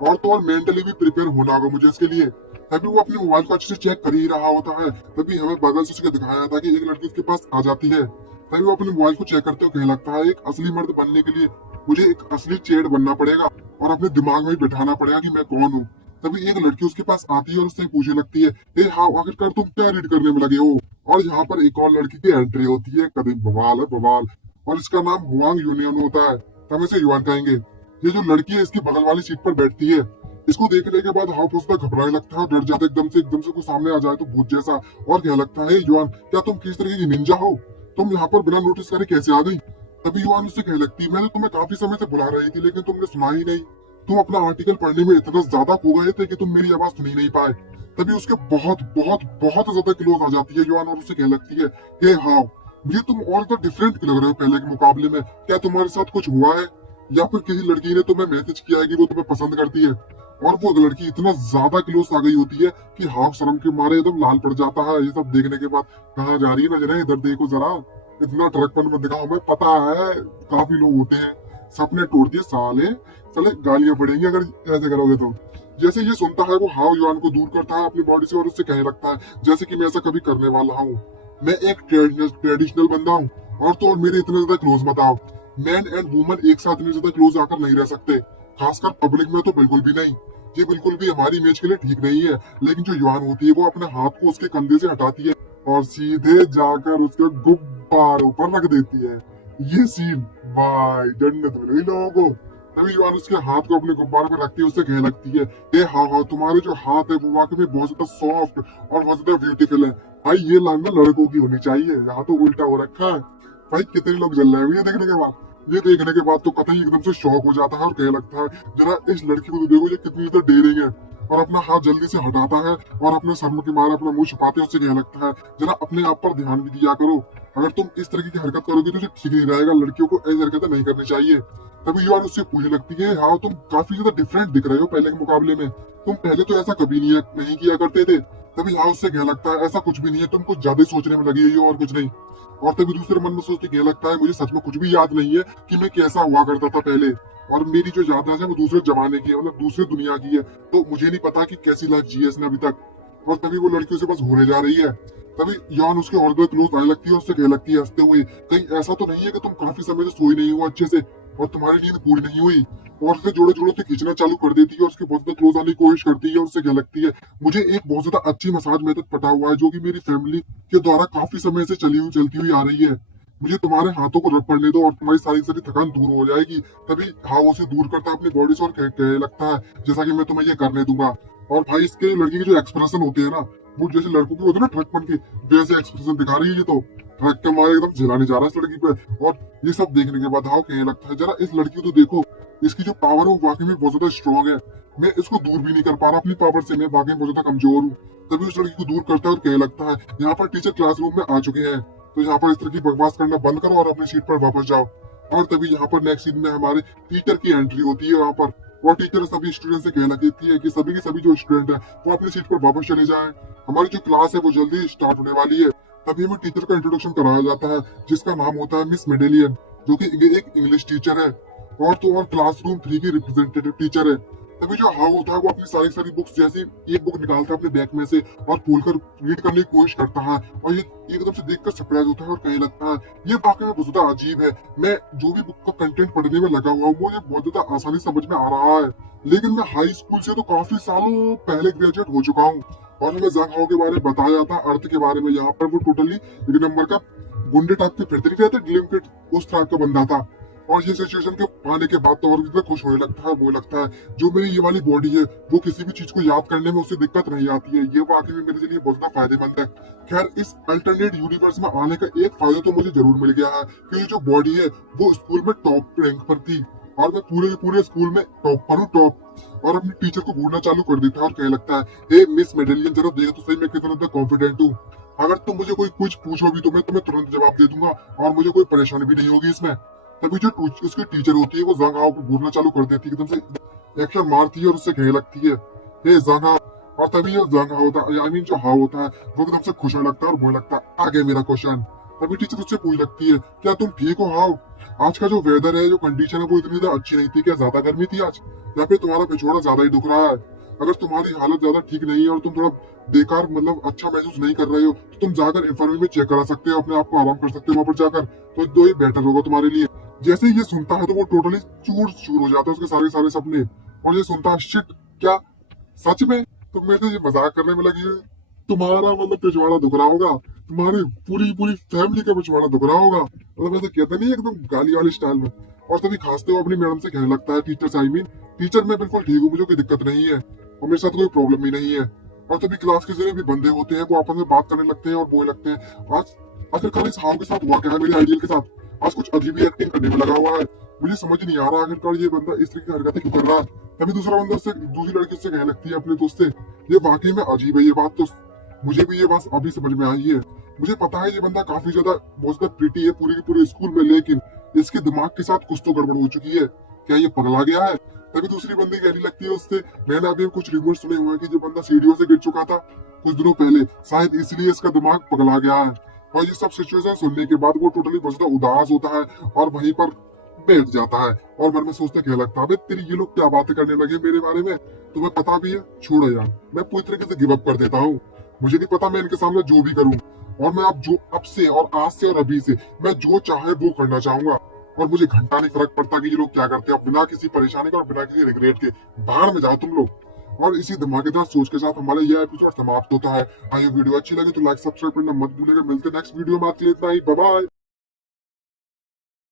और तो और मेंटली भी प्रिपेयर होना होगा मुझे इसके लिए। तभी वो अपने मोबाइल को अच्छे से चेक कर ही रहा होता है, तभी हमें बगल से उसके दिखाया था कि एक लड़की उसके पास आ जाती है। तभी वो अपने मोबाइल को चेक करते हुए कहने लगता है एक असली मर्द बनने के लिए मुझे एक असली चेड बनना पड़ेगा और अपने दिमाग में बिठाना पड़ेगा कि मैं कौन हूँ। तभी एक लड़की उसके पास आती है और उससे पूछने लगती है ए हाँ आखिरकार तुम क्या रीड करने में लगे हो। और यहाँ पर एक और लड़की की एंट्री होती है, कभी बवाल है बवाल, और इसका नाम हुआंग यूनियन होता है, हम इसे युआन कहेंगे। ये जो लड़की है इसकी बगल वाली सीट पर बैठती है, इसको देखने के बाद हाउ फौसला घबराने लगता है, डर जाता है एकदम से कोई सामने आ जाए तो भूत जैसा, और क्या लगता है युआन क्या तुम किस तरीके की निंजा हो, तुम यहाँ पर बिना नोटिस करे कैसे आ गई। तभी युवान उससे कहने लगती है, मैं तो तुम्हें काफी समय से बुला रही थी लेकिन तुमने सुना ही नहीं। तुम अपना आर्टिकल पढ़ने में इतना ज्यादा खो गए थे कि तुम मेरी आवाज सुन ही नहीं पाए। तभी उसके बहुत बहुत बहुत ज्यादा क्लोज आ जाती है युवान और उससे कहने लगती है, हे हाँ, मुझे तुम और ज्यादा डिफरेंट लग रहे हो पहले के मुकाबले में। क्या तुम्हारे साथ कुछ हुआ है, या फिर किसी लड़की ने तुम्हें मैसेज किया है कि वो तुम्हें पसंद करती है? और वो लड़की इतना ज्यादा क्लोज आ गई होती है कि हाफ शर्म के मारे एकदम लाल पड़ जाता है। ये सब देखने के बाद, कहाँ जा रही है नजरें, इधर देखो जरा, इतना ट्रकपन में दिखाओ, हमें पता है काफी लोग होते हैं। सपने तोड़ दिए साले, चले गालियां पड़ेंगी अगर ऐसे करोगे तो। जैसे ये सुनता है वो हाव युवान को दूर करता है अपनी बॉडी से और उससे कहने लगता है, जैसे कि मैं ऐसा कभी करने वाला हूँ। मैं एक ट्रेडिशनल बंदा हूँ और तो और मेरे इतने ज्यादा क्लोज मत आओ। मैन एंड वुमन एक साथ इतने ज्यादा क्लोज आकर नहीं रह सकते, खासकर पब्लिक में तो बिल्कुल भी नहीं। ये बिल्कुल भी हमारी इमेज के लिए ठीक नहीं है। लेकिन जो युवान होती है वो अपने हाथ को उसके कंधे से हटाती है और सीधे जाकर उसके गुब्बारों पर रख देती है। ये सीन, भाई जन्नत मिल गई लोगों को। तभी युवान उसके हाथ को अपने गुब्बारे पर रखती है, उससे कहने लगती है, ए हाँ हाँ, तुम्हारे जो हाथ है वो वाकई में बहुत ज्यादा सॉफ्ट और बहुत ज्यादा ब्यूटीफुल है। भाई ये लाइन ना लड़कों की होनी चाहिए, यहाँ तो उल्टा हो रखा है। भाई कितने लोग जल रहे हैं ये देखने के बाद। ये देखने के बाद तो कतई एकदम से शॉक हो जाता है और कहने लगता है, जरा इस लड़की को तो देखो, ये कितनी ज्यादा डेयरिंग है। और अपना हाथ जल्दी से हटाता है और अपने शर्म के मारे अपना मुंह छुपाते उससे कहने लगता है, जरा अपने आप पर ध्यान भी दिया करो। अगर तुम इस तरह की हरकत करोगे तो ये ठीक नहीं रहेगा, लड़कियों को ऐसी हरकतें नहीं करनी चाहिए। तभी युवान उससे पूछने लगती है, हाँ तुम काफी ज्यादा डिफरेंट दिख रहे हो पहले के मुकाबले में, तुम पहले तो ऐसा कभी नहीं किया करते थे। तभी हाँ उससे कहने लगता है, ऐसा कुछ भी नहीं है, तुम कुछ ज्यादा सोचने में लगी हो और कुछ नहीं। और तभी दूसरे मन में सोचते कहने लगता है, मुझे सच में कुछ भी याद नहीं है कि मैं कैसा हुआ करता था पहले। और मेरी जो याददाश्त है वो दूसरे जमाने की है, मतलब दूसरे दुनिया की है। तो मुझे नहीं पता कि कैसी लाइफ जी है इसने अभी तक। और तभी वो लड़कियों से बस होने जा रही है। तभी यॉन उसके और भी क्लोज आने लगती है और उससे कहने लगती है हंसते हुए, कहीं ऐसा तो नहीं है कि तुम काफी समय से सोई नहीं हो अच्छे से और तुम्हारी नींद पूरी नहीं हुई? और उससे जोड़े जोड़ों से खींचना चालू कर देती है और उसके बहुत ज्यादा क्लोज आने की कोशिश करती है और उससे कहने लगती है, मुझे एक बहुत ज्यादा अच्छी मसाज मेथड पता हुआ है जो कि मेरी फैमिली के द्वारा काफी समय से चलती हुई आ रही है। मुझे तुम्हारे हाथों को रब पड़ने दो और तुम्हारी सारी सारी थकान दूर हो जाएगी। तभी हाँ उसे दूर करता है अपनी बॉडी से और कहने लगता है, जैसा कि मैं तुम्हें ये करने दूंगा। और भाई इसके लड़की के जो एक्सप्रेशन होते हैं ना, वो जैसे लड़कों के होते हैं ना ट्रकपन के, वैसे एक्सप्रेशन दिखा रही है ये तो। ट्रक के मारे एकदम झिलाने जा रहा है इस लड़की पे। और ये सब देखने के बाद हाँ कहने लगता है, जरा इस लड़की को तो देखो, इसकी जो पावर है वो वाकई में बहुत ज्यादा स्ट्रॉन्ग है। मैं इसको दूर भी नहीं कर पा रहा अपनी पावर से, मैं वाकई बहुत ज्यादा कमजोर हूँ। तभी उस लड़की को दूर करता है और कहने लगता है, यहाँ पर टीचर क्लासरूम में आ चुके हैं, तो यहाँ पर इस तरह की बकवास करना बंद करो और अपनी सीट पर वापस जाओ। और तभी यहाँ पर नेक्स्ट सीन में हमारे टीचर की एंट्री होती है वहाँ पर। और टीचर सभी स्टूडेंट से कहना कहती है कि सभी के सभी जो स्टूडेंट है वो अपनी सीट पर वापस चले जाएं, हमारी जो क्लास है वो जल्दी स्टार्ट होने वाली है। तभी हमें टीचर का इंट्रोडक्शन कराया जाता है जिसका नाम होता है मिस मेडेलियन, जो कि एक इंग्लिश टीचर है और तो और क्लासरूम 3 की रिप्रेजेंटेटिव टीचर है। तभी जो हाव होता है वो अपनी सारी सारी बुक्स, जैसे एक बुक निकालता है अपने बैग में से और खोलकर रीड करने की कोशिश करता है। और ये एकदम से देखकर सरप्राइज होता है और कहने लगता है, ये वाकई में बहुत ज्यादा अजीब है। मैं जो भी बुक का कंटेंट पढ़ने में लगा हुआ हूँ वो ये बहुत ज्यादा आसानी समझ में आ रहा है, लेकिन मैं हाई स्कूल से तो काफी सालों पहले ग्रेजुएट हो चुका हूँ। और हमें जंग हाव के बारे में बताया जाता है, अर्थ के बारे में। यहाँ पर वो टोटली एक नंबर का गुंडे टाइप के फिरते नहीं रहते, ड्रीम फिट, उस टाइप का बंदा था। और ये सिचुएशन के पाने के बाद तो और इतना खुश होने लगता है, वो लगता है जो मेरी ये वाली बॉडी है वो किसी भी चीज को याद करने में उसे दिक्कत नहीं आती है, ये वाकई में मेरे लिए बहुत ज्यादा फायदेमंद है। खैर इस अल्टरनेट यूनिवर्स में आने का एक फायदा तो मुझे जरूर मिल गया है कि ये जो बॉडी है वो स्कूल में टॉप रैंक पर थी और मैं पूरे के पूरे स्कूल में टॉप पर हूँ, टॉप। और अपनी टीचर को घूरना चालू कर देता है और कहने लगता है, हे मिस मेडेलियन, जरा देखो तो सही मैं कितना ज्यादा कॉन्फिडेंट हूँ। अगर तुम मुझे कोई कुछ पूछोगी तो मैं तुम्हें तुरंत जवाब दे दूंगा और मुझे कोई परेशानी भी नहीं होगी इसमें। तभी जो उसकी टीचर होती है वो जंग हाव को घूरना चालू कर देती है, एकदम से एक्शन मारती है और उससे कहने लगती है, हे जंग हाव। और तभी जो जंग हाव होता है, आई मीन जो हाव होता है, वो एकदम से खुश होने लगता है और बोलने लगता है, आगे मेरा क्वेश्चन। तभी टीचर उससे पूछ लगती है, क्या तुम ठीक हो हाव? आज का जो वेदर है, जो कंडीशन है वो इतनी ज्यादा अच्छी नहीं थी, क्या ज्यादा गर्मी थी आज, या फिर तुम्हारा पिछवाड़ा ज्यादा ही दुख रहा है? अगर तुम्हारी हालत ज्यादा ठीक नहीं है और तुम थोड़ा बेकार मतलब अच्छा महसूस नहीं कर रहे हो तो तुम जाकर इंफर्मरी में चेक करा सकते हो, अपने आप को आराम कर सकते हो वहां पर जाकर, तो ये बेटर होगा तुम्हारे लिए। जैसे ही ये सुनता है तो वो टोटली चूर चूर हो जाता है, उसके सारे सारे सपने। और ये सुनता है, शिट, क्या सच में तुम मेरे से ये मजाक करने में लगी है? तुम्हारा मतलब पिछवाड़ा दुख रहा होगा, तुम्हारी पूरी पूरी फैमिली का पिछवाड़ा दुख रहा होगा, मतलब ऐसे कहते नहीं एकदम गाली वाली स्टाइल में। और तभी खांसते हुए अपनी मैडम से कहने लगता है, टीचर से, आई मीन टीचर, मैं बिल्कुल ठीक हूँ, मुझे कोई दिक्कत नहीं है और मेरे साथ कोई प्रॉब्लम भी नहीं है। और तभी क्लास के जितने भी बंदे होते हैं वो आपस में बात करने लगते हैं और बोलने लगते हैं, आज आखिरकार इस हाव के साथ हुआ क्या है, मेरे आइडियल के साथ? आज कुछ अजीब ही एक्टिंग करने में लगा हुआ है। मुझे समझ नहीं आ रहा आखिरकार ये बंदा इस तरह की हरकतें क्यों कर रहा है। तभी दूसरा बंदा उससे दूसरी लड़की से कहने लगती है अपने दोस्त से, ये वाकई में अजीब है ये बात तो। मुझे भी ये बात अभी समझ में आई है। मुझे पता है ये बंदा काफी ज्यादा बहुत ज्यादा प्रीटी है पूरी की पूरे स्कूल में, लेकिन इसके दिमाग के साथ कुछ तो गड़बड़ हो चुकी है। क्या ये पगला गया है? तभी दूसरी बंदी कहने लगती है उससे, मैंने अभी कुछ रिमोट सुने हुए हैं कि जो बंदा सीढ़ियों से गिर चुका था कुछ दिनों पहले, शायद इसलिए इसका दिमाग पगला गया है। और ये सब सिचुएशन सुनने के बाद वो टोटली बहुत ज्यादा उदास होता है और वहीं पर बैठ जाता है और मन में सोचते क्या लगता है, तेरी ये लोग क्या बातें करने लगे मेरे बारे में, तुम्हें पता भी है, छोड़ो यार, मैं पूरी तरीके से गिव अप कर देता हूँ। मुझे नहीं पता मैं इनके सामने जो भी करूँ, और मैं अब से और आज से और अभी से मैं जो चाहे वो करना चाहूंगा। और मुझे घंटा नहीं फर्क पड़ता कि ये लोग क्या करते हैं, बिना किसी परेशानी के और बिना किसी रिग्रेट के बाहर में जाओ तुम लोग। और इसी धमाकेदार सोच के साथ हमारा यह एपिसोड समाप्त होता है। अगर वीडियो अच्छी लगे तो लाइक सब्सक्राइब करना मत भूलिएगा। मिलते नेक्स्ट वीडियो में, आपके लिए इतना ही, बाय बाय।